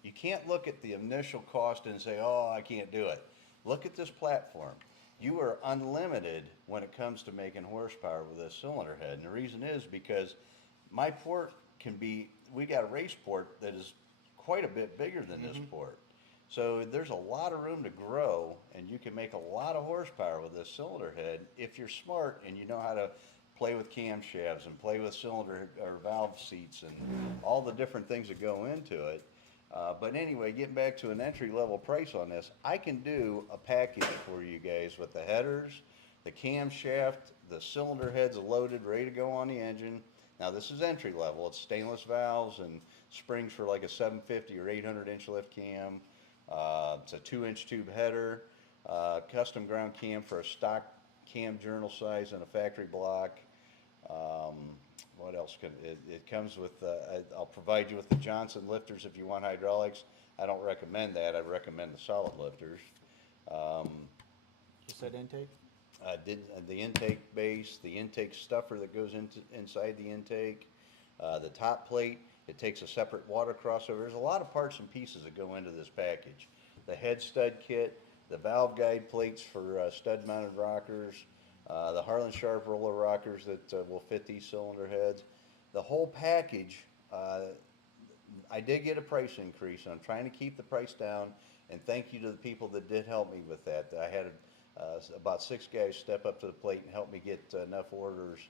You can't look at the initial cost and say, oh, I can't do it. Look at this platform. You are unlimited when it comes to making horsepower with this cylinder head. And the reason is because my port we got a race port that is quite a bit bigger than this port. So there's a lot of room to grow, and you can make a lot of horsepower with this cylinder head if you're smart and you know how to play with camshafts and play with cylinder or valve seats and all the different things that go into it. But anyway, getting back to an entry level price on this, I can do a package for you guys with the headers, the camshaft, the cylinder heads loaded, ready to go on the engine. Now this is entry level. It's stainless valves and springs for like a 750 or 800 inch lift cam. It's a 2-inch tube header, custom ground cam for a stock cam journal size and a factory block. What else it comes with? I'll provide you with the Johnson lifters if you want hydraulics. I don't recommend that. I recommend the solid lifters. You said intake? Did the intake base, the intake stuffer that goes inside the intake, the top plate. It takes a separate water crossover. There's a lot of parts and pieces that go into this package. The head stud kit, the valve guide plates for stud mounted rockers, the Harlan Sharp roller rockers that will fit these cylinder heads. The whole package, I did get a price increase, and I'm trying to keep the price down, and thank you to the people that did help me with that. I had about 6 guys step up to the plate and help me get enough orders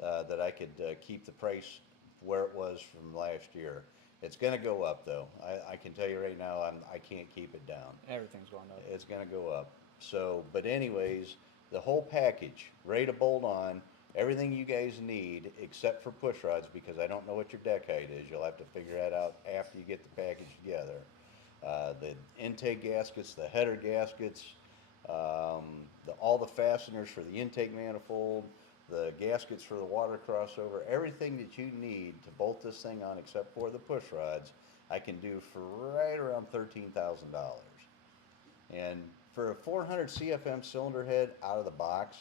that I could keep the price where it was from last year. It's going to go up, though. I can tell you right now, I can't keep it down. Everything's going up. It's going to go up. So, but anyways, the whole package, ready to bolt on, everything you guys need except for push rods, because I don't know what your deck height is. You'll have to figure that out after you get the package together. The intake gaskets, the header gaskets, all the fasteners for the intake manifold, the gaskets for the water crossover, everything that you need to bolt this thing on except for the push rods, I can do for right around $13,000. And for a 400 CFM cylinder head out of the box,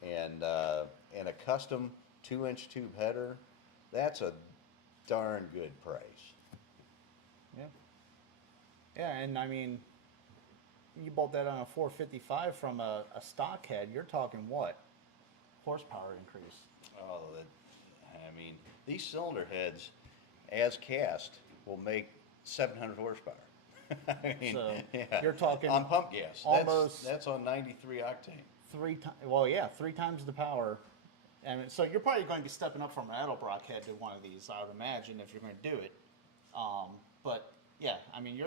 and a custom 2-inch tube header, that's a darn good price. Yeah. Yeah, and I mean, you bolt that on a 455 from a stock head, you're talking what? Horsepower increase. Oh, I mean, these cylinder heads, as cast, will make 700 horsepower. I mean, So, yeah, you're talking on pump gas. almost- That's on 93 octane. 3 times, well, yeah, 3 times the power. And so you're probably going to be stepping up from an Edelbrock head to one of these, I would imagine, if you're going to do it. But yeah, I mean,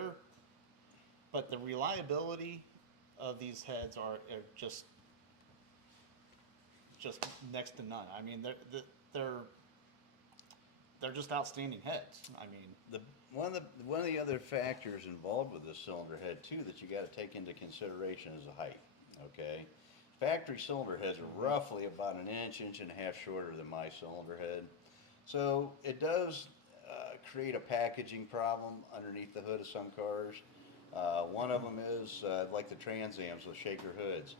but the reliability of these heads are just next to none. I mean, they're just outstanding heads. I mean, One of the other factors involved with this cylinder head too that you got to take into consideration is the height. Okay, factory cylinder heads are roughly about an inch and a half shorter than my cylinder head, so it does create a packaging problem underneath the hood of some cars. One of them is like the Trans Ams with shaker hoods.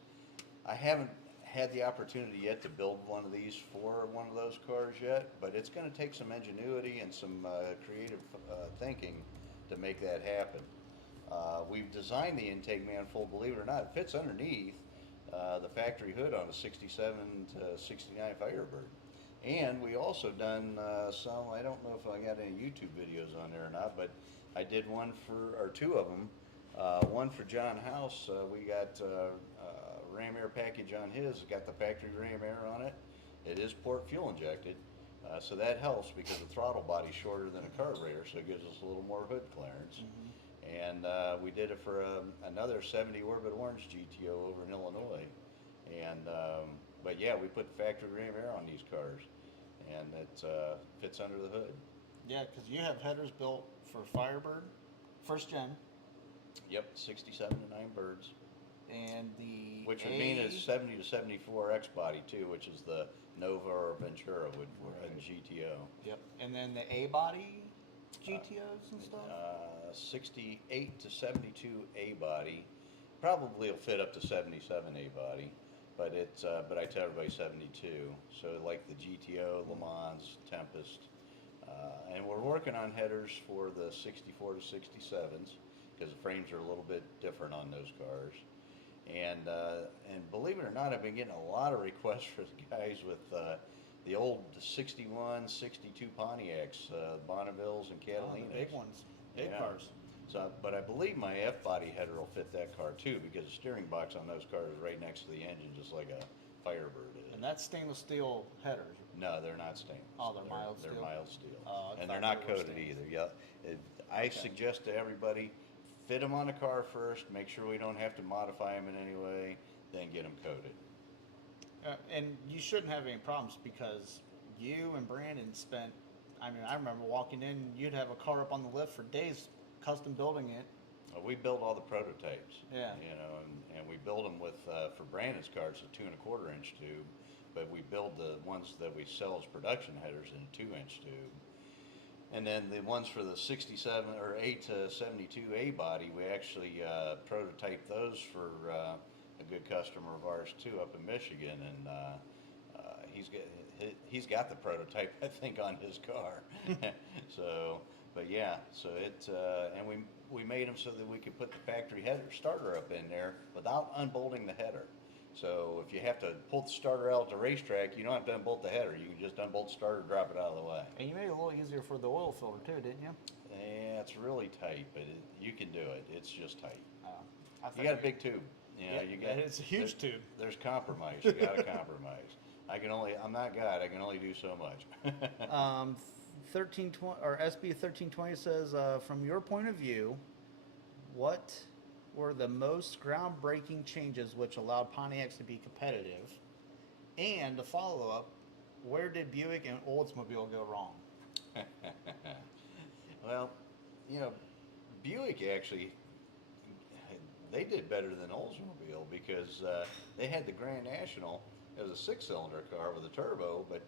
I haven't had the opportunity yet to build one of these for one of those cars yet, but it's going to take some ingenuity and some creative thinking to make that happen. We've designed the intake manifold, believe it or not, it fits underneath the factory hood on a 67 to 69 Firebird. And we also done some, I don't know if I got any YouTube videos on there or not, but I did one or 2 of them. One for John House, we got Ram Air package on his, got the factory Ram Air on it. It is port fuel injected, so that helps because the throttle body's shorter than a carburetor, so it gives us a little more hood clearance. And we did it for another 70 Orbit Orange GTO over in Illinois. And but yeah, we put factory Ram Air on these cars, and it fits under the hood. yeah, because you have headers built for Firebird, first gen, Yep, 67 to 9 birds. and the Which would mean it's 70 to 74 X body too, which is the Nova or Ventura would and GTO. Yep, and then the A body GTOs and stuff. 68 to 72 A body, probably will fit up to 77 A body, but it's but I tell everybody 72. So like the GTO, Le Mans, Tempest, and we're working on headers for the 64 to 67s because the frames are a little bit different on those cars. And believe it or not, I've been getting a lot of requests for the guys with the old 61, 62 Pontiacs, Bonnevilles and Catalinas. The big ones, big Yeah. cars. So, but I believe my F-body header will fit that car too, because the steering box on those cars is right next to the engine, just like a Firebird is. And that's stainless steel headers. No, they're not stainless. Oh, they're mild They're steel? mild steel. Oh, I And they're thought not they were coated stainless. either. Yeah, I suggest to everybody, fit them on the car first, make sure we don't have to modify them in any way, then get them coated. And you shouldn't have any problems because you and Brandon spent, I mean, I remember walking in, you'd have a car up on the lift for days, custom building it. We built all the prototypes. Yeah. You know, and we build them with, for Brandon's cars, a 2 1/4 inch tube, but we build the ones that we sell as production headers in a 2-inch tube. And then the ones for the 67 or 8 to 72A body, we actually prototyped those for a good customer of ours too up in Michigan, and he's got the prototype I think on his car. So, but yeah, so and we made them so that we could put the factory header starter up in there without unbolting the header. So if you have to pull the starter out at the racetrack, you don't have to unbolt the header. You can just unbolt the starter, drop it out of the way. And you made it a little easier for the oil filter too, didn't you? Yeah, it's really tight, but you can do it. It's just tight. I You got a big tube. You know, Yeah, you got. it's a huge tube. There's compromise. You got to compromise. I'm not God. I can only do so much. 1320 or SB 1320 says, from your point of view, what were the most groundbreaking changes which allowed Pontiacs to be competitive? And the follow up, where did Buick and Oldsmobile go wrong? Well, you know, Buick actually, they did better than Oldsmobile because they had the Grand National. It was a 6-cylinder car with a turbo, but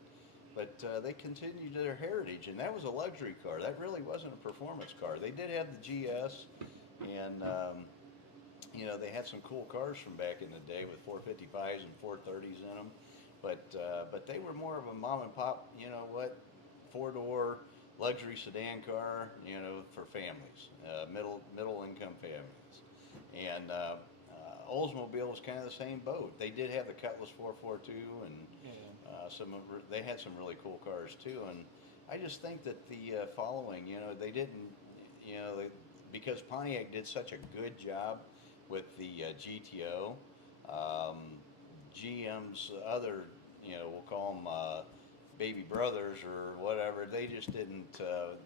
they continued their heritage, and that was a luxury car. That really wasn't a performance car. They did have the GS, and you know, they had some cool cars from back in the day with 455s and 430s in them, but they were more of a mom and pop, you know what, 4-door luxury sedan car, you know, for families, middle income families, and Oldsmobile was kind of the same boat. They did have the Cutlass 442, and they had some really cool cars too. And I just think that the following, you know, they didn't, you know, because Pontiac did such a good job with the GTO, GM's other, you know, we'll call them baby brothers or whatever, they just didn't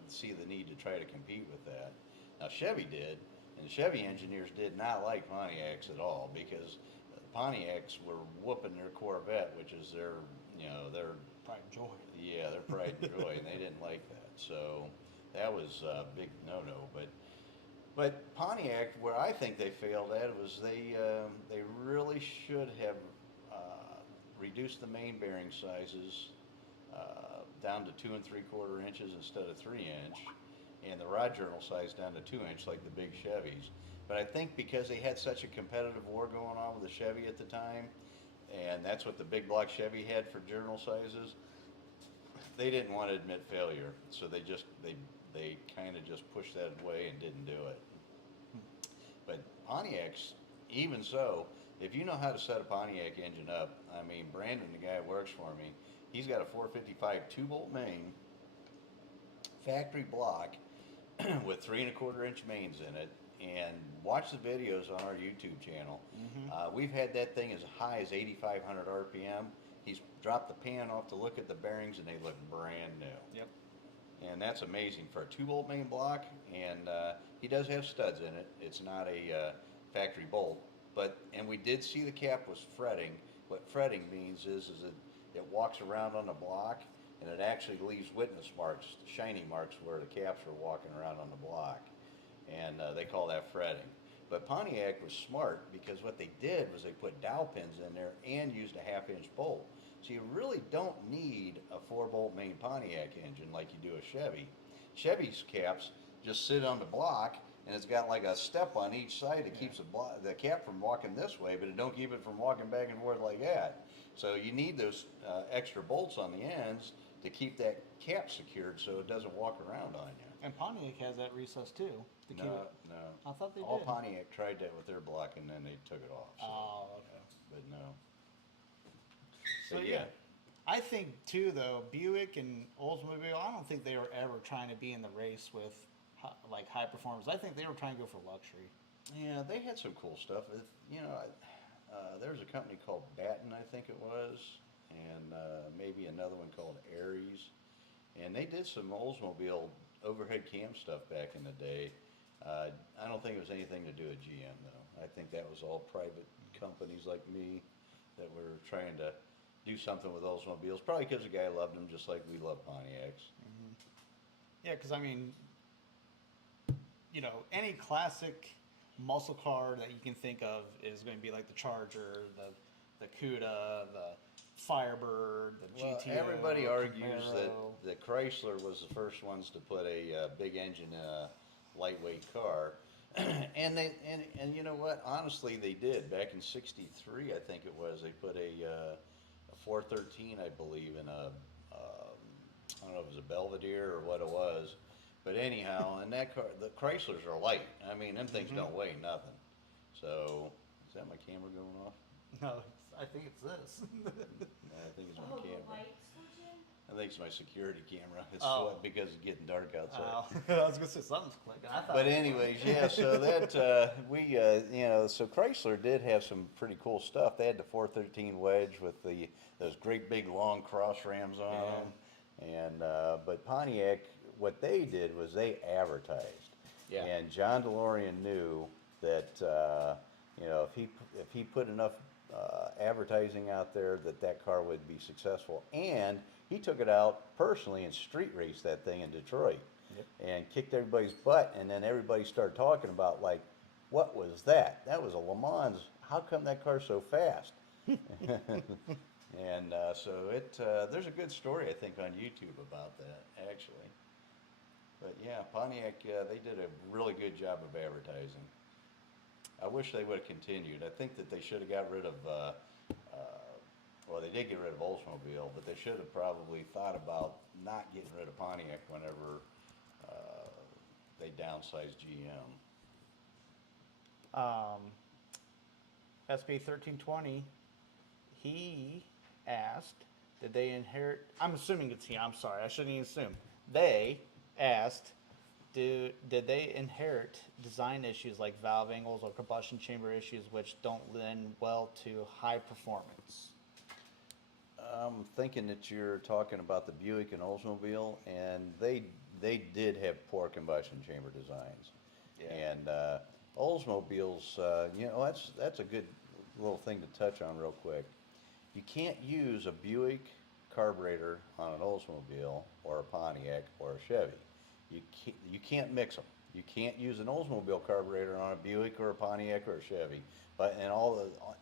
see the need to try to compete with that. Now Chevy did, and the Chevy engineers did not like Pontiacs at all because Pontiacs were whooping their Corvette, which is their, you know, their Pride and joy. yeah, their pride and joy, and they didn't like that. So that was a big no-no. But Pontiac, where I think they failed at was they really should have reduced the main bearing sizes down to 2 3/4 inches instead of 3 inch, and the rod journal size down to 2 inch like the big Chevys. But I think because they had such a competitive war going on with the Chevy at the time, and that's what the big block Chevy had for journal sizes, they didn't want to admit failure, so they kind of just pushed that away and didn't do it. But Pontiacs, even so, if you know how to set a Pontiac engine up, I mean, Brandon, the guy that works for me, he's got a 455 2-bolt main, factory block, with 3 1/4 inch mains in it, and watch the videos on our YouTube channel. We've had that thing as high as 8,500 RPM. He's dropped the pan off to look at the bearings, and they look brand new. Yep. And that's amazing for a 2-bolt main block, and he does have studs in it. It's not a factory bolt, and we did see the cap was fretting. What fretting means is it walks around on the block, and it actually leaves witness marks, shining marks where the caps are walking around on the block, and they call that fretting. But Pontiac was smart because what they did was they put dowel pins in there and used a 1/2 inch bolt. So you really don't need a 4-bolt main Pontiac engine like you do a Chevy. Chevy's caps just sit on the block, and it's got like a step on each side that keeps the cap from walking this way, but it don't keep it from walking back and forth like that. So you need those extra bolts on the ends to keep that cap secured so it doesn't walk around on you. And Pontiac has that recess too. To keep it. No. I thought they All did. Pontiac tried that with their block, and then they took it off. So. Oh, okay. But no. So But yeah, I think too though Buick and Oldsmobile, I don't think they were ever trying to be in the race with like high performance. I think they were trying to go for luxury. Yeah, they had some cool stuff. You know, there was a company called Batten, I think it was, and maybe another one called Aries, and they did some Oldsmobile overhead cam stuff back in the day. I don't think it was anything to do with GM though. I think that was all private companies like me that were trying to do something with Oldsmobiles. Probably because the guy loved them just like we love Pontiacs. Yeah, because I mean, you know, any classic muscle car that you can think of is going to be like the Charger, the Cuda, Firebird, the Well, GTO, everybody argues Camaro. that Chrysler was the first ones to put a big engine in a lightweight car. And you know what? Honestly, they did. Back in '63, I think it was, they put a 413, I believe, in I don't know if it was a Belvedere or what it was. But anyhow, and that car, the Chryslers are light. I mean, them things don't weigh nothing. So, is that my camera going off? No, I think it's this. No, I think it's my Oh, the camera. light switching? I think it's my security camera. It's Oh. because it's getting dark outside. I was gonna say something's clicking. I thought. But anyways, yeah. So that so Chrysler did have some pretty cool stuff. They had the 413 wedge with those great big long cross rams on them, and but Pontiac, what they did was they advertised. Yeah. And John DeLorean knew that if he put enough advertising out there that car would be successful, and he took it out personally and street raced that thing in Detroit. Yep. And kicked everybody's butt, and then everybody started talking about, like, what was that? That was a Le Mans. How come that car's so fast? And so there's a good story, I think, on YouTube about that, actually. But yeah, Pontiac, they did a really good job of advertising. I wish they would have continued. I think that they should have got rid of, well, they did get rid of Oldsmobile, but they should have probably thought about not getting rid of Pontiac whenever they downsized GM. SB 1320, he asked, did they inherit? I'm assuming it's he. I'm sorry, I shouldn't even assume. They asked, did they inherit design issues like valve angles or combustion chamber issues which don't lend well to high performance? I'm thinking that you're talking about the Buick and Oldsmobile, and they did have poor combustion chamber designs. Yeah. And Oldsmobiles, that's a good little thing to touch on real quick. You can't use a Buick carburetor on an Oldsmobile or a Pontiac or a Chevy. You can't mix them. You can't use an Oldsmobile carburetor on a Buick or a Pontiac or a Chevy,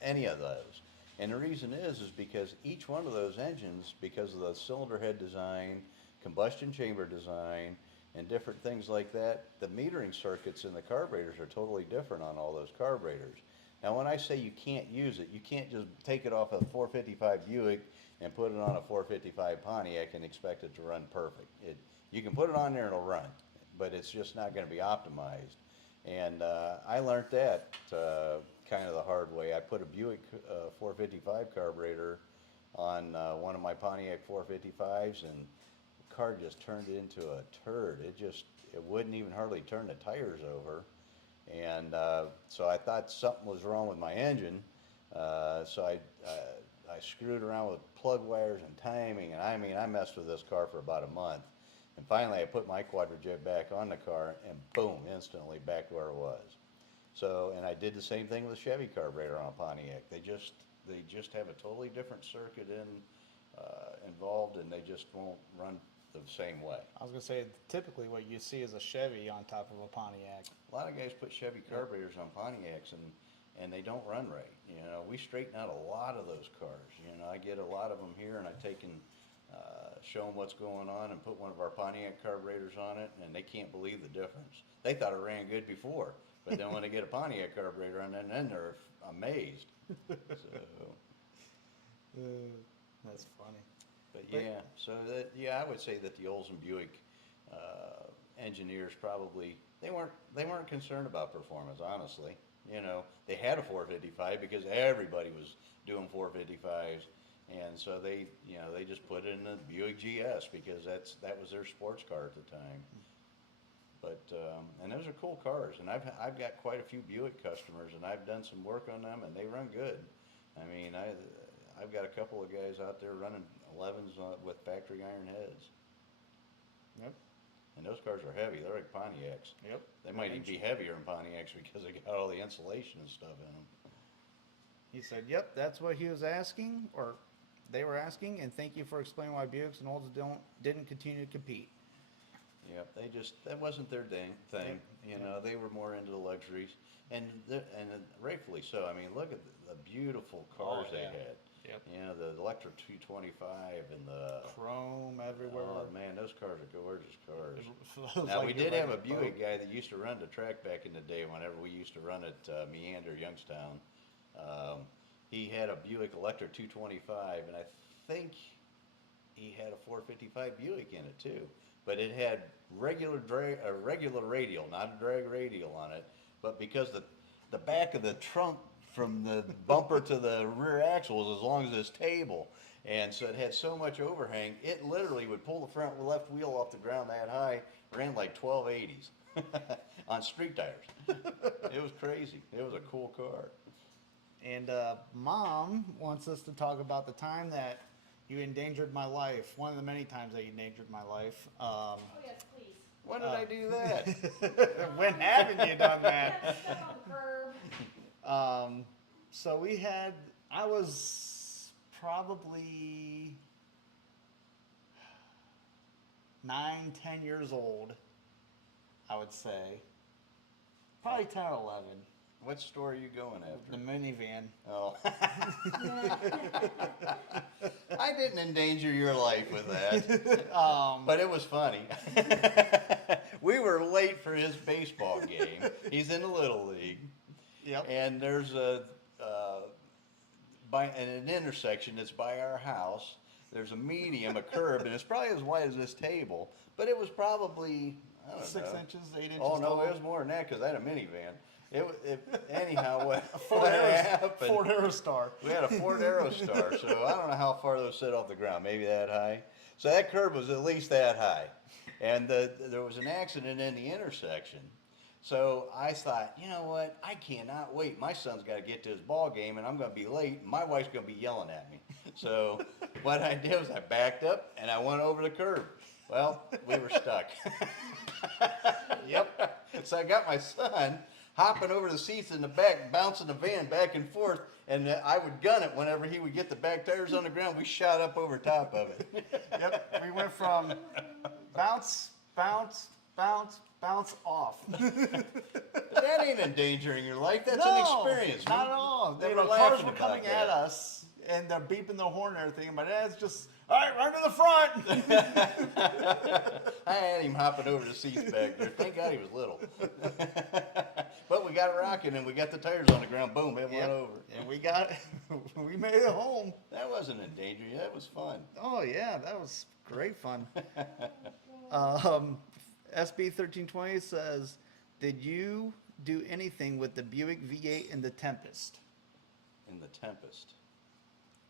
any of those. And the reason is because each one of those engines, because of the cylinder head design, combustion chamber design, and different things like that, the metering circuits in the carburetors are totally different on all those carburetors. Now, when I say you can't use it, you can't just take it off a 455 Buick and put it on a 455 Pontiac and expect it to run perfect. You can put it on there and it'll run, but it's just not going to be optimized. And I learned that kind of the hard way. I put a Buick 455 carburetor on one of my Pontiac 455s, and the car just turned into a turd. It wouldn't even hardly turn the tires over. And so I thought something was wrong with my engine. So I screwed around with plug wires and timing, and I messed with this car for about a month. And finally I put my Quadrajet back on the car, and boom, instantly back where it was. So, and I did the same thing with the Chevy carburetor on a Pontiac. They just have a totally different circuit involved, and they just won't run the same way. I was gonna say, typically what you see is a Chevy on top of a Pontiac. A lot of guys put Chevy carburetors on Pontiacs, and they don't run right. We straighten out a lot of those cars. I get a lot of them here, and I take and show them what's going on and put one of our Pontiac carburetors on it, and they can't believe the difference. They thought it ran good before, but then when they get a Pontiac carburetor on it, then they're amazed. So, That's funny. but yeah, I would say that the Olds and Buick engineers probably they weren't concerned about performance, honestly. They had a 455 because everybody was doing 455s. And so they just put it in the Buick GS because that was their sports car at the time. But and those are cool cars, and I've got quite a few Buick customers, and I've done some work on them, and they run good. I mean, I've got a couple of guys out there running 11s with factory iron heads. Yep. And those cars are heavy. They're like Pontiacs. Yep. They might even be heavier than Pontiacs because they got all the insulation and stuff in them. He said, "Yep, that's what he was asking, or they were asking, and thank you for explaining why Buicks and Olds didn't continue to compete." Yep, that wasn't their thing. They were more into the luxuries, and rightfully so. I mean, look at the beautiful cars they had. Yep. You know, the Electra 225 and the Chrome everywhere. oh man, those cars are gorgeous cars. It was Now like we you're did have a riding Buick boat. guy that used to run the track back in the day. Whenever we used to run at Meander, Youngstown, he had a Buick Electra 225, and I think he had a 455 Buick in it too. But it had regular radial, not a drag radial on it. But because the back of the trunk from the bumper to the rear axle was as long as this table, and so it had so much overhang, it literally would pull the front left wheel off the ground that high, ran like 1280s on street tires. It was crazy. It was a cool car. And Mom wants us to talk about the time that you endangered my life. One of the many times that you endangered my life. Oh, yes, please. When did I do that? When haven't you done that? Yeah, stuck on the curb. So I was probably 9, 10 years old, I would say. Probably 10 or 11. What store are you going The after? minivan. Oh. I didn't endanger your life with that, but it was funny. We were late for his baseball game. He's in the Little League. Yep. And there's by an intersection that's by our house. There's a medium, a curb, and it's probably as wide as this table, but it was probably, I don't 6 know. inches, 8 inches. Oh no, tall. it was more than that because I had a minivan. Anyhow, what Ford happened? Aerostar. We had a Ford Aerostar, so I don't know how far those sit off the ground. Maybe that high. So that curb was at least that high, and there was an accident in the intersection. So I thought, you know what? I cannot wait. My son's got to get to his ball game, and I'm going to be late. And my wife's going to be yelling at me. So what I did was I backed up and I went over the curb. Well, we were stuck. Yep. So I got my son hopping over the seats in the back, bouncing the van back and forth, and I would gun it whenever he would get the back tires on the ground. We shot up over top of it. Yep. We went from bounce, bounce, bounce, bounce off. That ain't endangering your life. That's No, an experience. Not at all. They You were know, cars laughing were about coming that. at us, and they're beeping the horn and everything. And my dad's just, all right, run to the front. I had him hopping over the seats back there. Thank God he was little. But we got it rocking and we got the tires on the ground. Boom, it went Yep. over. And we made it home. That wasn't endangering. That was fun. Oh yeah, that was great fun. SB 1320 says, did you do anything with the Buick V8 and the Tempest? In the Tempest.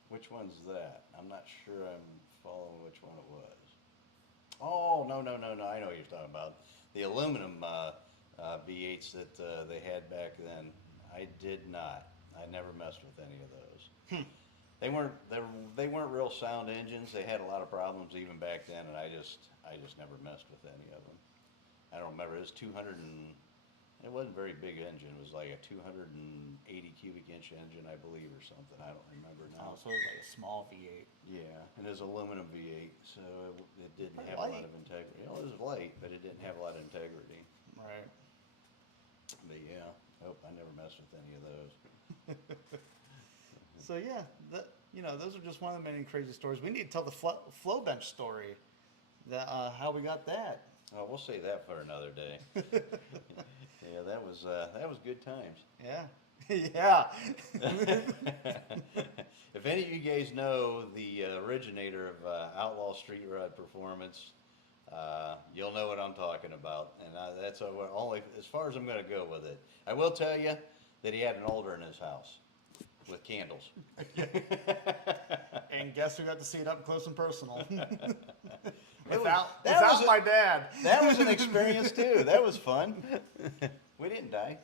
Which one's that? I'm not sure I'm following which one it was. Oh, no. I know what you're talking about. The aluminum V8s that they had back then. I did not. I never messed with any of those. They weren't real sound engines. They had a lot of problems even back then, and I just never messed with any of them. I don't remember. It was 200 and it wasn't a very big engine. It was like a 280 cubic inch engine, I believe, or something. I don't remember now. Oh, so it was like a small V8. Yeah, and it was aluminum V8, so it didn't Pretty have a lot light. of integrity. It was light, but it didn't have a lot of integrity. Right. But yeah, nope, I never messed with any of those. So yeah, those are just one of the many crazy stories. We need to tell the flow bench story, how we got that. Oh, we'll save that for another day. Yeah, that was good times. Yeah, yeah. If any of you guys know the originator of Outlaw Street Rod Performance, you'll know what I'm talking about, and that's only as far as I'm going to go with it. I will tell you that he had an altar in his house with candles. And guess who got to see it up close and personal? That without was my dad. That was an experience too. That was fun. We didn't die.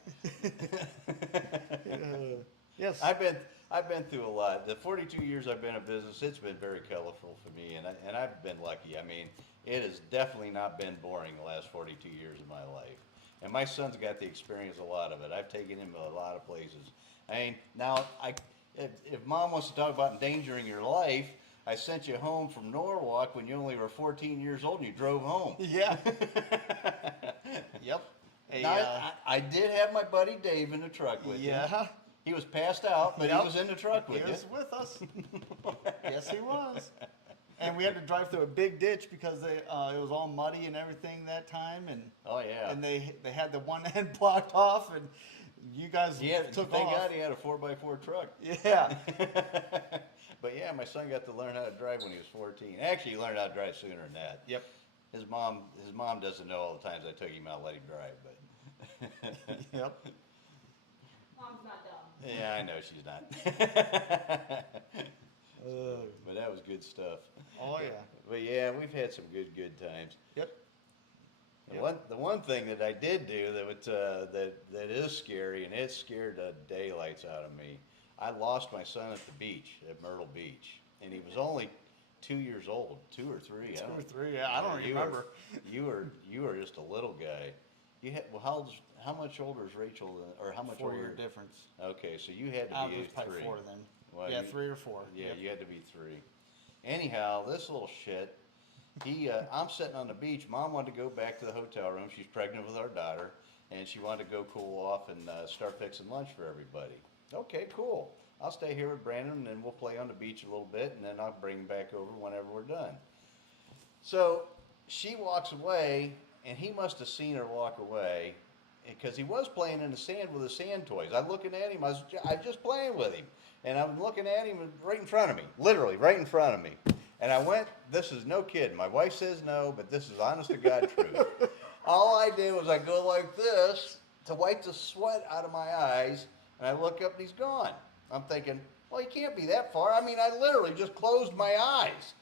Yes. I've been through a lot. The 42 years I've been in business, it's been very colorful for me, and I've been lucky. I mean, it has definitely not been boring the last 42 years of my life. And my son's got to experience a lot of it. I've taken him to a lot of places. I mean, now if Mom wants to talk about endangering your life, I sent you home from Norwalk when you only were 14 years old and you drove home. Yeah. Yep. Now, I did have my buddy Dave in the truck with me. Yeah. He was passed out, but Yep. he was in the truck with He you. was with us. Yes, he was. And we had to drive through a big ditch because it was all muddy and everything that time, and Oh, yeah. and they had the one end blocked off, and you guys took Thank off. God he had a 4x4 truck. Yeah. But yeah, my son got to learn how to drive when he was 14. Actually, he learned how to drive sooner than that. Yep. His mom doesn't know all the times I took him out and let him drive, but Yep. Mom's not dumb. yeah, I know she's not. But that was good stuff. Oh yeah. But yeah, we've had some good times. Yep. The one thing that I did do that would, that is scary, and it scared the daylights out of me. I lost my son at the beach at Myrtle Beach, and he was only 2 years old, 2 or 3. I 2 don't- or 3. Yeah, I don't you remember. you were just a little guy. You had how much older is Rachel or how much 4-year older? difference. Okay, so you had to I be was probably 3. 4 then. Well, yeah, you- 3 or 4. Yeah, Yep. you had to be 3. Anyhow, this little shit, I'm sitting on the beach. Mom wanted to go back to the hotel room. She's pregnant with our daughter, and she wanted to go cool off and start fixing lunch for everybody. Okay, cool. I'll stay here with Brandon, and then we'll play on the beach a little bit, and then I'll bring him back over whenever we're done. So she walks away, and he must have seen her walk away, because he was playing in the sand with his sand toys. I'm looking at him. I was just playing with him, and I'm looking at him right in front of me, literally right in front of me. And I went, this is no kidding. My wife says no, but this is honest to God truth. All I did was I go like this to wipe the sweat out of my eyes, and I look up and he's gone. I'm thinking, well, he can't be that far. I mean, I literally just closed my eyes.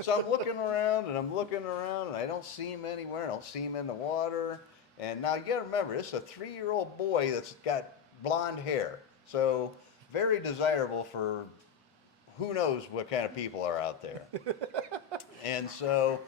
So I'm looking around and I'm looking around and I don't see him anywhere. I don't see him in the water. And now you gotta remember, this is a 3-year-old boy that's got blonde hair. So very desirable for who knows what kind of people are out there. And so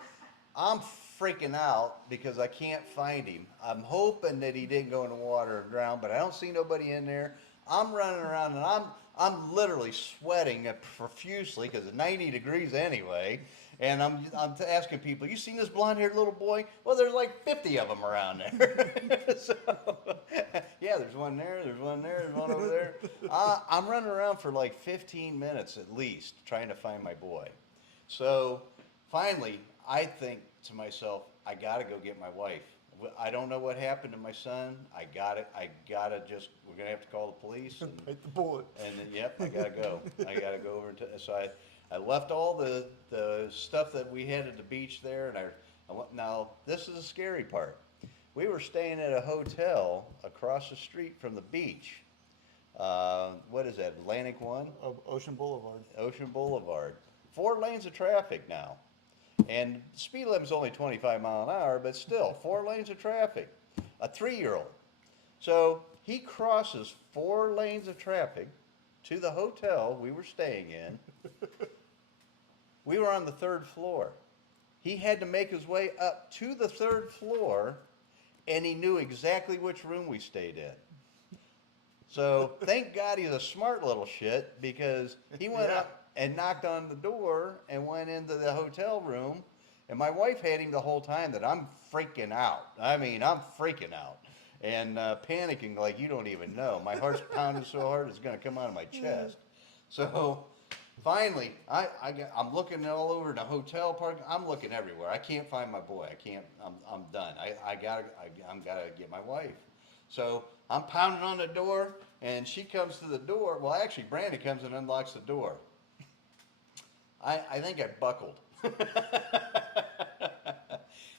I'm freaking out because I can't find him. I'm hoping that he didn't go in the water and drown, but I don't see nobody in there. I'm running around and I'm literally sweating profusely because it's 90 degrees anyway. And I'm asking people, you seen this blonde-haired little boy? Well, there's like 50 of them around there. So, yeah, there's one there, there's one there, there's one over there. I'm running around for like 15 minutes at least trying to find my boy. So finally, I think to myself, I gotta go get my wife. I don't know what happened to my son. I gotta we're gonna have to call the police. And, Bite the bullet. and then, yep, I gotta go. I gotta go over to, so I left all the stuff that we had at the beach there, and I went, now this is the scary part. We were staying at a hotel across the street from the beach. What is that, Atlantic One? Ocean Boulevard. Ocean Boulevard. 4 lanes of traffic now. And the speed limit's only 25 miles an hour, but still, 4 lanes of traffic. A 3-year-old. So he crosses 4 lanes of traffic to the hotel we were staying in. We were on the 3rd floor. He had to make his way up to the 3rd floor, and he knew exactly which room we stayed in. So thank God he's a smart little shit, because he went Yeah. up and knocked on the door and went into the hotel room, and my wife had him the whole time that I'm freaking out. I mean, I'm freaking out and panicking like you don't even know. My heart's pounding so hard it's gonna come out of my chest. So finally, I'm looking all over the hotel park. I'm looking everywhere. I can't find my boy. I can't. I'm done. I'm gotta get my wife. So I'm pounding on the door, and she comes to the door. Well, actually, Brandon comes and unlocks the door. I think I buckled.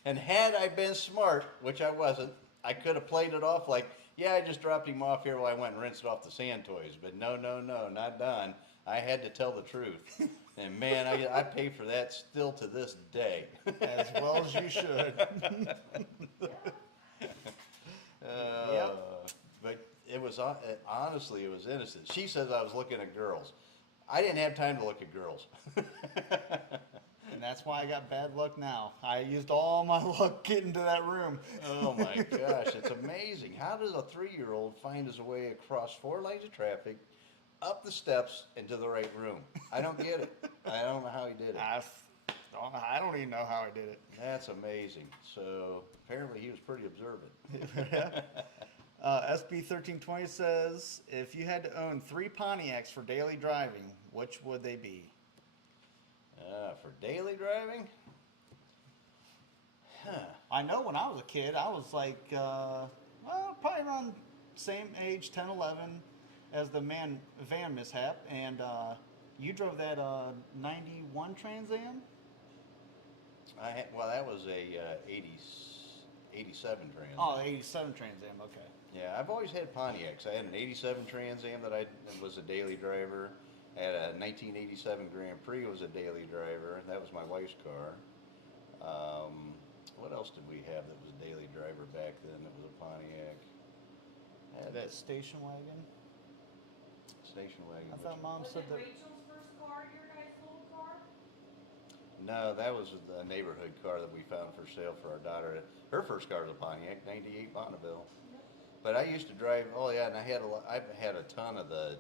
And had I been smart, which I wasn't, I could have played it off like, yeah, I just dropped him off here while I went and rinsed off the sand toys. But no, not done. I had to tell the truth. And man, I pay for that still to this day. As well as you should. But it was, honestly, it was innocent. She says I was looking at girls. I didn't have time to look at girls. And that's why I got bad luck now. I used all my luck getting to that room. Oh my gosh, it's amazing. How does a 3-year-old find his way across 4 lanes of traffic, up the steps, into the right room? I don't get it. I don't know how he did it. I don't even know how I did it. That's amazing. So apparently he was pretty observant. SB1320 says, if you had to own 3 Pontiacs for daily driving, which would they be? For daily driving? Huh. I know when I was a kid, I was like, well, probably around same age, 10, 11, as the van mishap. And you drove that 91 Trans Am? Well, that was a 87 Trans Am. Oh, 87 Trans Am, okay. Yeah, I've always had Pontiacs. I had an 87 Trans Am that was a daily driver. I had a 1987 Grand Prix was a daily driver. That was my wife's car. What else did we have that was a daily driver back then that was a Pontiac? That station wagon? Station wagon. I thought Mom Was said it that. Rachel's first car, your guys' little car? No, that was a neighborhood car that we found for sale for our daughter. Her first car was a Pontiac, 98 Bonneville. But I used to drive, oh yeah, and I've had a ton of the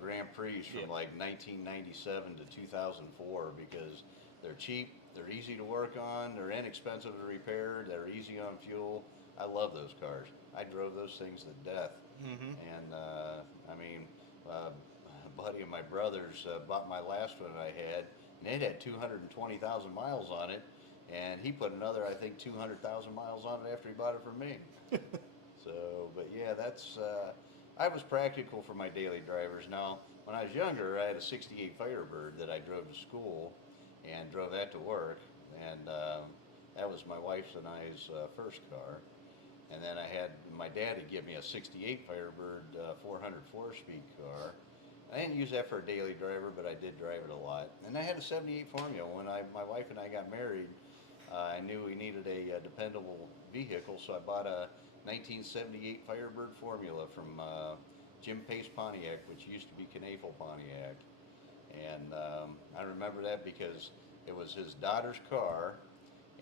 Grand Prix from Yeah. like 1997 to 2004 because they're cheap, they're easy to work on, they're inexpensive to repair, they're easy on fuel. I love those cars. I drove those things to death. Mm-hmm. And a buddy of my brother's bought my last one I had, and it had 220,000 miles on it, and he put another, I think, 200,000 miles on it after he bought it from me. So, but yeah, I was practical for my daily drivers. Now, when I was younger, I had a 68 Firebird that I drove to school and drove that to work, and that was my wife's and I's first car. And then my dad had given me a 68 Firebird 400 4-speed car. I didn't use that for a daily driver, but I did drive it a lot. And I had a 78 Formula. When my wife and I got married, I knew we needed a dependable vehicle, so I bought a 1978 Firebird Formula from Jim Pace Pontiac, which used to be Knaefel Pontiac. And I remember that because it was his daughter's car,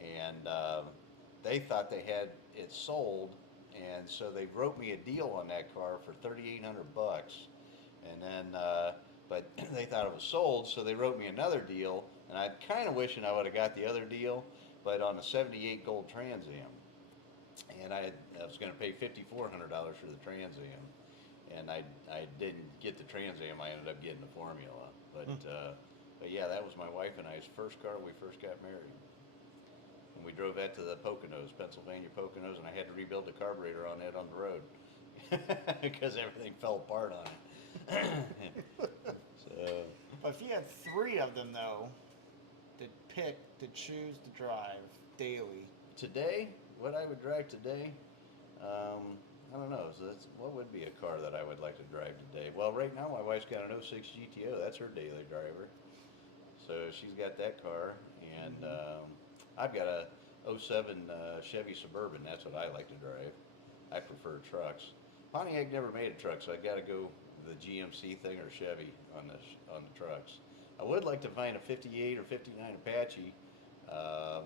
and they thought they had it sold, and so they wrote me a deal on that car for $3,800. And then, but they thought it was sold, so they wrote me another deal, and I'm kind of wishing I would have got the other deal, but on a 78 Gold Trans Am. And I was going to pay $5,400 for the Trans Am, and I didn't get the Trans Am. I ended up getting the Formula. But yeah, that was my wife and I's first car when we first got married. And we drove that to the Poconos, Pennsylvania Poconos, and I had to rebuild the carburetor on that on the road because everything fell apart on it. So, But if you had 3 of them, though, to pick, to choose to drive daily, today, what I would drive today, I don't know. So what would be a car that I would like to drive today? Well, right now my wife's got an 06 GTO. That's her daily driver. So she's got that car, and I've got a 07 Chevy Suburban. That's what I like to drive. I prefer trucks. Pontiac never made a truck, so I got to go the GMC thing or Chevy on the trucks. I would like to find a 58 or 59 Apache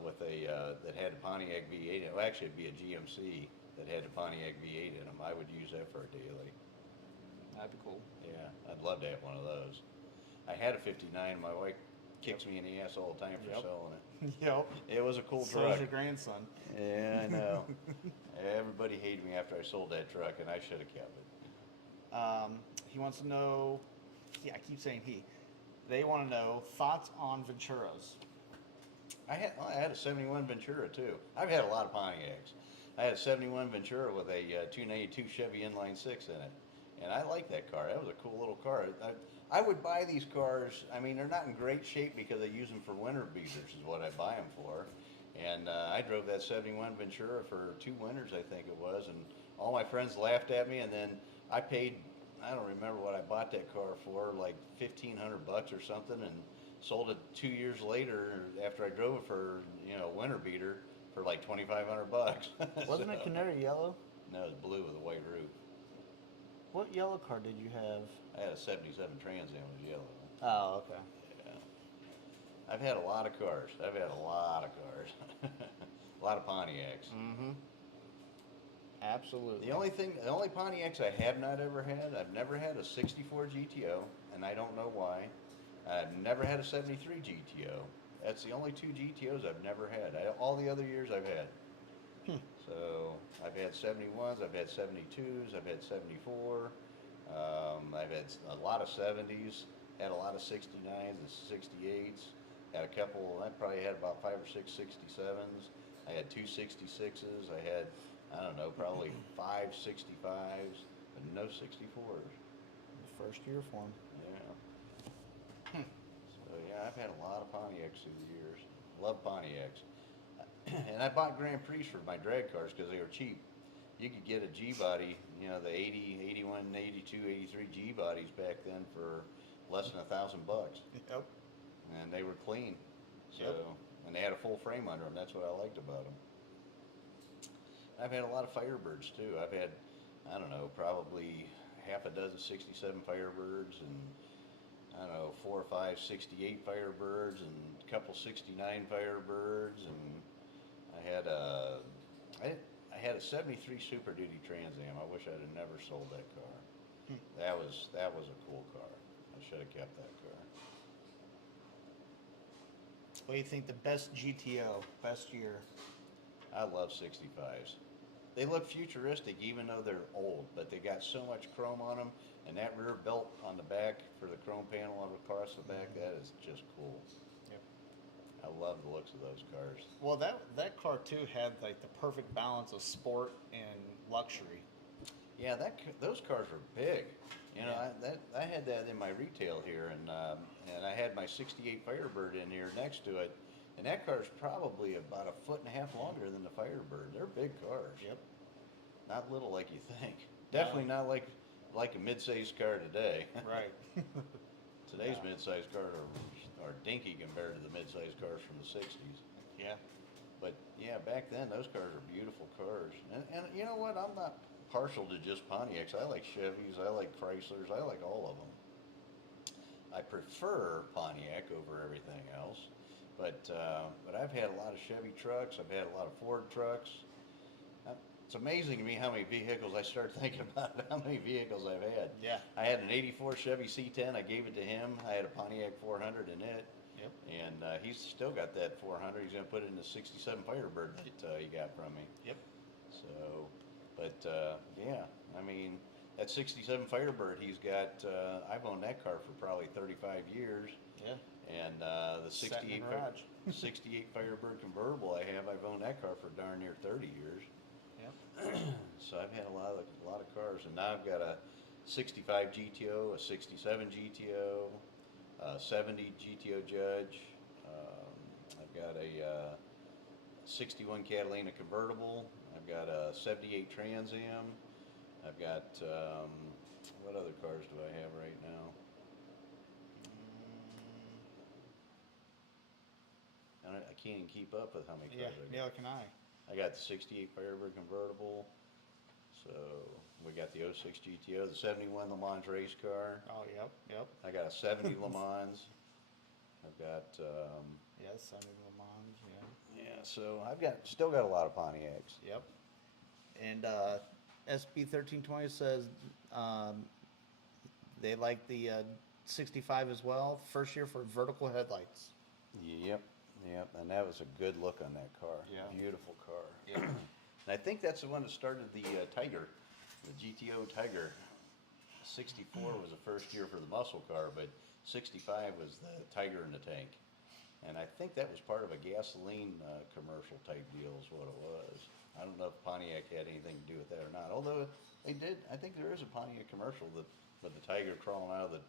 with that had a Pontiac V8 in it. Well, actually, it'd be a GMC that had a Pontiac V8 in them. I would use that for a daily. that'd be cool. Yeah, I'd love to have one of those. I had a 59. My wife kicks me in the ass all the time for Yep. selling it. Yep. It was a cool So truck. is your grandson. Yeah, I know. Everybody hated me after I sold that truck, and I should have kept it. He wants to know, yeah, I keep saying he. They want to know thoughts on Venturas. I had a 71 Ventura too. I've had a lot of Pontiacs. I had a 71 Ventura with a 292 Chevy inline 6 in it, and I like that car. That was a cool little car. I would buy these cars. I mean, they're not in great shape because I use them for winter beaters is what I buy them for. And I drove that 71 Ventura for 2 winters, I think it was, and all my friends laughed at me, and then I paid, I don't remember what I bought that car for, like $1,500 or something, and sold it 2 years later after I drove it for, winter beater for like $2,500. Wasn't it canary yellow? No, it was blue with a white roof. What yellow car did you have? I had a 77 Trans Am, it was yellow. Oh, okay. Yeah. I've had a lot of cars. A lot of Pontiacs. Mm-hmm. Absolutely. The only Pontiacs I have not ever had, I've never had a 64 GTO, and I don't know why. I've never had a 73 GTO. That's the only 2 GTOs I've never had. All the other years I've had. So I've had 71s, I've had 72s, I've had 74. I've had a lot of 70s, had a lot of 69s and 68s. Had a couple, I probably had about 5 or 6 67s. I had 2 66s. I had, I don't know, probably 5 65s, but no 64s. The first year for him. Yeah. So yeah, I've had a lot of Pontiacs through the years. Love Pontiacs. And I bought Grand Prix for my drag cars because they were cheap. You could get a G-body, you know, the 80, 81, 82, 83 G-bodies back then for less than $1,000. Yep. And they were clean. So, Yep. and they had a full frame under them. That's what I liked about them. I've had a lot of Firebirds too. I've had, I don't know, probably half a dozen 67 Firebirds and I don't know, 4 or 5 68 Firebirds and a couple 69 Firebirds, and I had a 73 Super Duty Trans Am. I wish I'd have never sold that car. That was a cool car. I should have kept that car. What do you think the best GTO, best year? I love 65s. They look futuristic even though they're old, but they got so much chrome on them, and that rear belt on the back for the chrome panel across the back, that is just cool. Yep. I love the looks of those cars. Well, that car too had like the perfect balance of sport and luxury. Yeah, those cars were big. You know, Yeah. I had that in my retail here, and I had my '68 Firebird in here next to it, and that car's probably about 1.5 feet longer than the Firebird. They're big cars. Yep. Not little like you think. Definitely not like a mid-sized car today. Right. Today's No. mid-sized cars are dinky compared to the mid-sized cars from the '60s. Yeah. But yeah, back then those cars are beautiful cars. And you know what? I'm not partial to just Pontiacs. I like Chevys. I like Chryslers. I like all of them. I prefer Pontiac over everything else. But I've had a lot of Chevy trucks. I've had a lot of Ford trucks. It's amazing to me how many vehicles I start thinking about how many vehicles I've had. Yeah. I had an '84 Chevy C10. I gave it to him. I had a Pontiac 400 in it. Yep. And he's still got that 400. He's going to put it in the '67 Firebird that he got from me. Yep. So, but yeah, I mean, that '67 Firebird he's got, I've owned that car for probably 35 years. Yeah. And the Sat in the 68, garage. 68 Firebird convertible I've owned that car for darn near 30 years. Yep. So I've had a lot of cars, and now I've got a 65 GTO, a 67 GTO, a 70 GTO Judge. I've got a 61 Catalina convertible. I've got a 78 Trans Am. I've got what other cars do I have right now? I can't even keep up with how many cars Yeah. I got. Neither can I. I got the 68 Firebird convertible. So we got the 06 GTO, the 71 Le Mans race car. Oh, yep. Yep. I got a 70 Le Mans. I've got Yes. Sunny Le Mans. Yeah. yeah. So still got a lot of Pontiacs. Yep. And SB 1320 says they like the 65 as well. First year for vertical headlights. Yep. Yep. And that was a good look on that car. Yeah. Beautiful car. Yeah. And I think that's the one that started the Tiger, the GTO Tiger. 64 was the first year for the muscle car, but 65 was the Tiger in the tank. And I think that was part of a gasoline commercial type deal is what it was. I don't know if Pontiac had anything to do with that or not. Although they did, I think there is a Pontiac commercial with the Tiger crawling out of the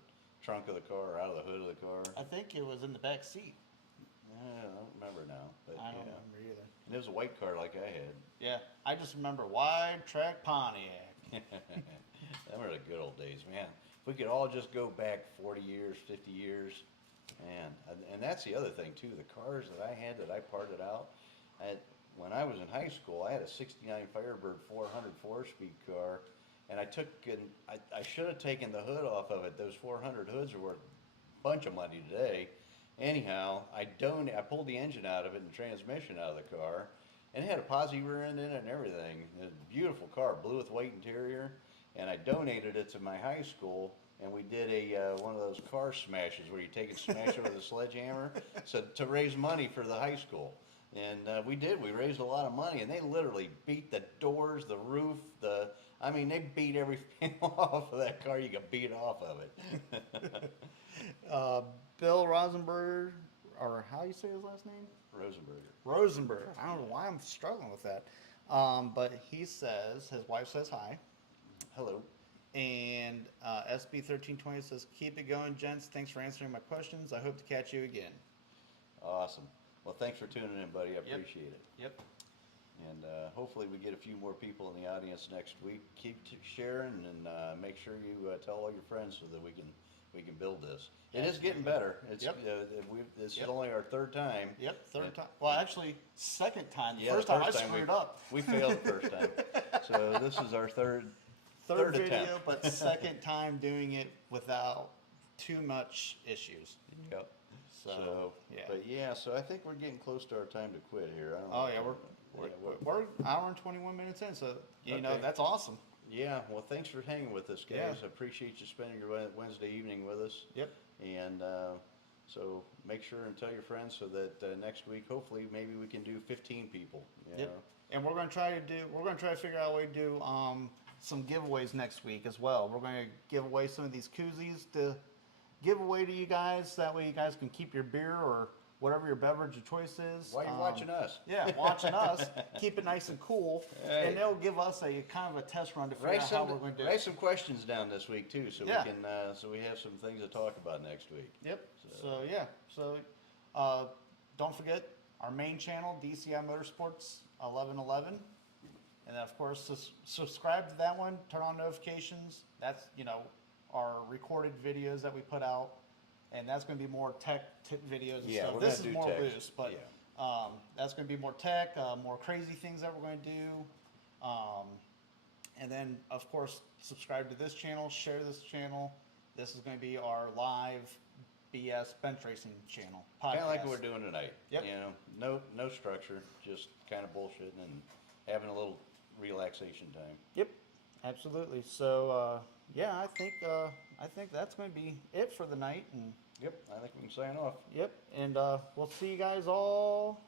trunk of the car or out of the hood of the car. I think it was in the back seat. I don't remember now. But I don't yeah. remember either. And it was a white car like I had. Yeah, I just remember wide track Pontiac. Them were the good old days, man. If we could all just go back 40 years, 50 years, man. And that's the other thing, too. The cars that I had that I parted out, when I was in high school, I had a 69 Firebird 400 four-speed car, and I should have taken the hood off of it. Those 400 hoods are worth a bunch of money today. Anyhow, I pulled the engine out of it and the transmission out of the car, and it had a posi rear end in it and everything. It was a beautiful car, blue with white interior, and I donated it to my high school, and we did one of those car smashes where you take and smash it with a sledgehammer, so to raise money for the high school. And we did. We raised a lot of money, and they literally beat the doors, the roof, I mean, they beat everything off of that car you could beat off of it. Bill Rosenberg, or how you say his last name? Rosenberger. Rosenberg. I don't know why I'm struggling with that. But he says, his wife says hi. Hello. And SB1320 says, keep it going, gents. Thanks for answering my questions. I hope to catch you again. Awesome. Well, thanks for tuning in, buddy. I appreciate it. Yep. And hopefully we get a few more people in the audience next week. Keep sharing and make sure you tell all your friends so that we can build this. It is getting better. It's Yep. This Yep. is only our third time. Yep, third time. Well, actually, second time. The Yeah, first the time I first time screwed up. We failed the first time. So this is our third Third video, attempt. but second time doing it without too much issues. Yep. So, yeah. But yeah, so I think we're getting close to our time to quit here. I don't know. Oh yeah, we're an hour and 21 minutes in, so you know Okay. that's awesome. Yeah, well, thanks for hanging with us, guys. Yeah. I appreciate you spending your Wednesday evening with us. Yep. And so make sure and tell your friends so that next week, hopefully, maybe we can do 15 people. You Yep. know? And we're gonna try to figure out a way to do some giveaways next week as well. We're gonna give away some of these koozies to give away to you guys. That way you guys can keep your beer or whatever your beverage of choice is. While you're watching us. Yeah, watching us. Keep it nice and cool. Hey. And they'll give us a kind of a test run to figure Write out how we're going to do write it. some questions down this week too, so Yeah. we can so we have some things to talk about next week. Yep. So yeah. So don't forget our main channel, DCI Motorsports 1111. And then of course subscribe to that one, turn on notifications. That's, our recorded videos that we put out. And that's going to be more tech tip videos and Yeah, stuff. we're This gonna is do more tech. loose, but Yeah. that's going to be more tech, more crazy things that we're going to do. And then, of course, subscribe to this channel, share this channel. This is going to be our live BS bench racing channel podcast. Kind of like what we're doing tonight. Yep. You know, no structure, just kind of bullshitting and having a little relaxation time. Yep, absolutely. So yeah, I think that's going to be it for the night. And Yep, I think we can sign off. yep, and we'll see you guys all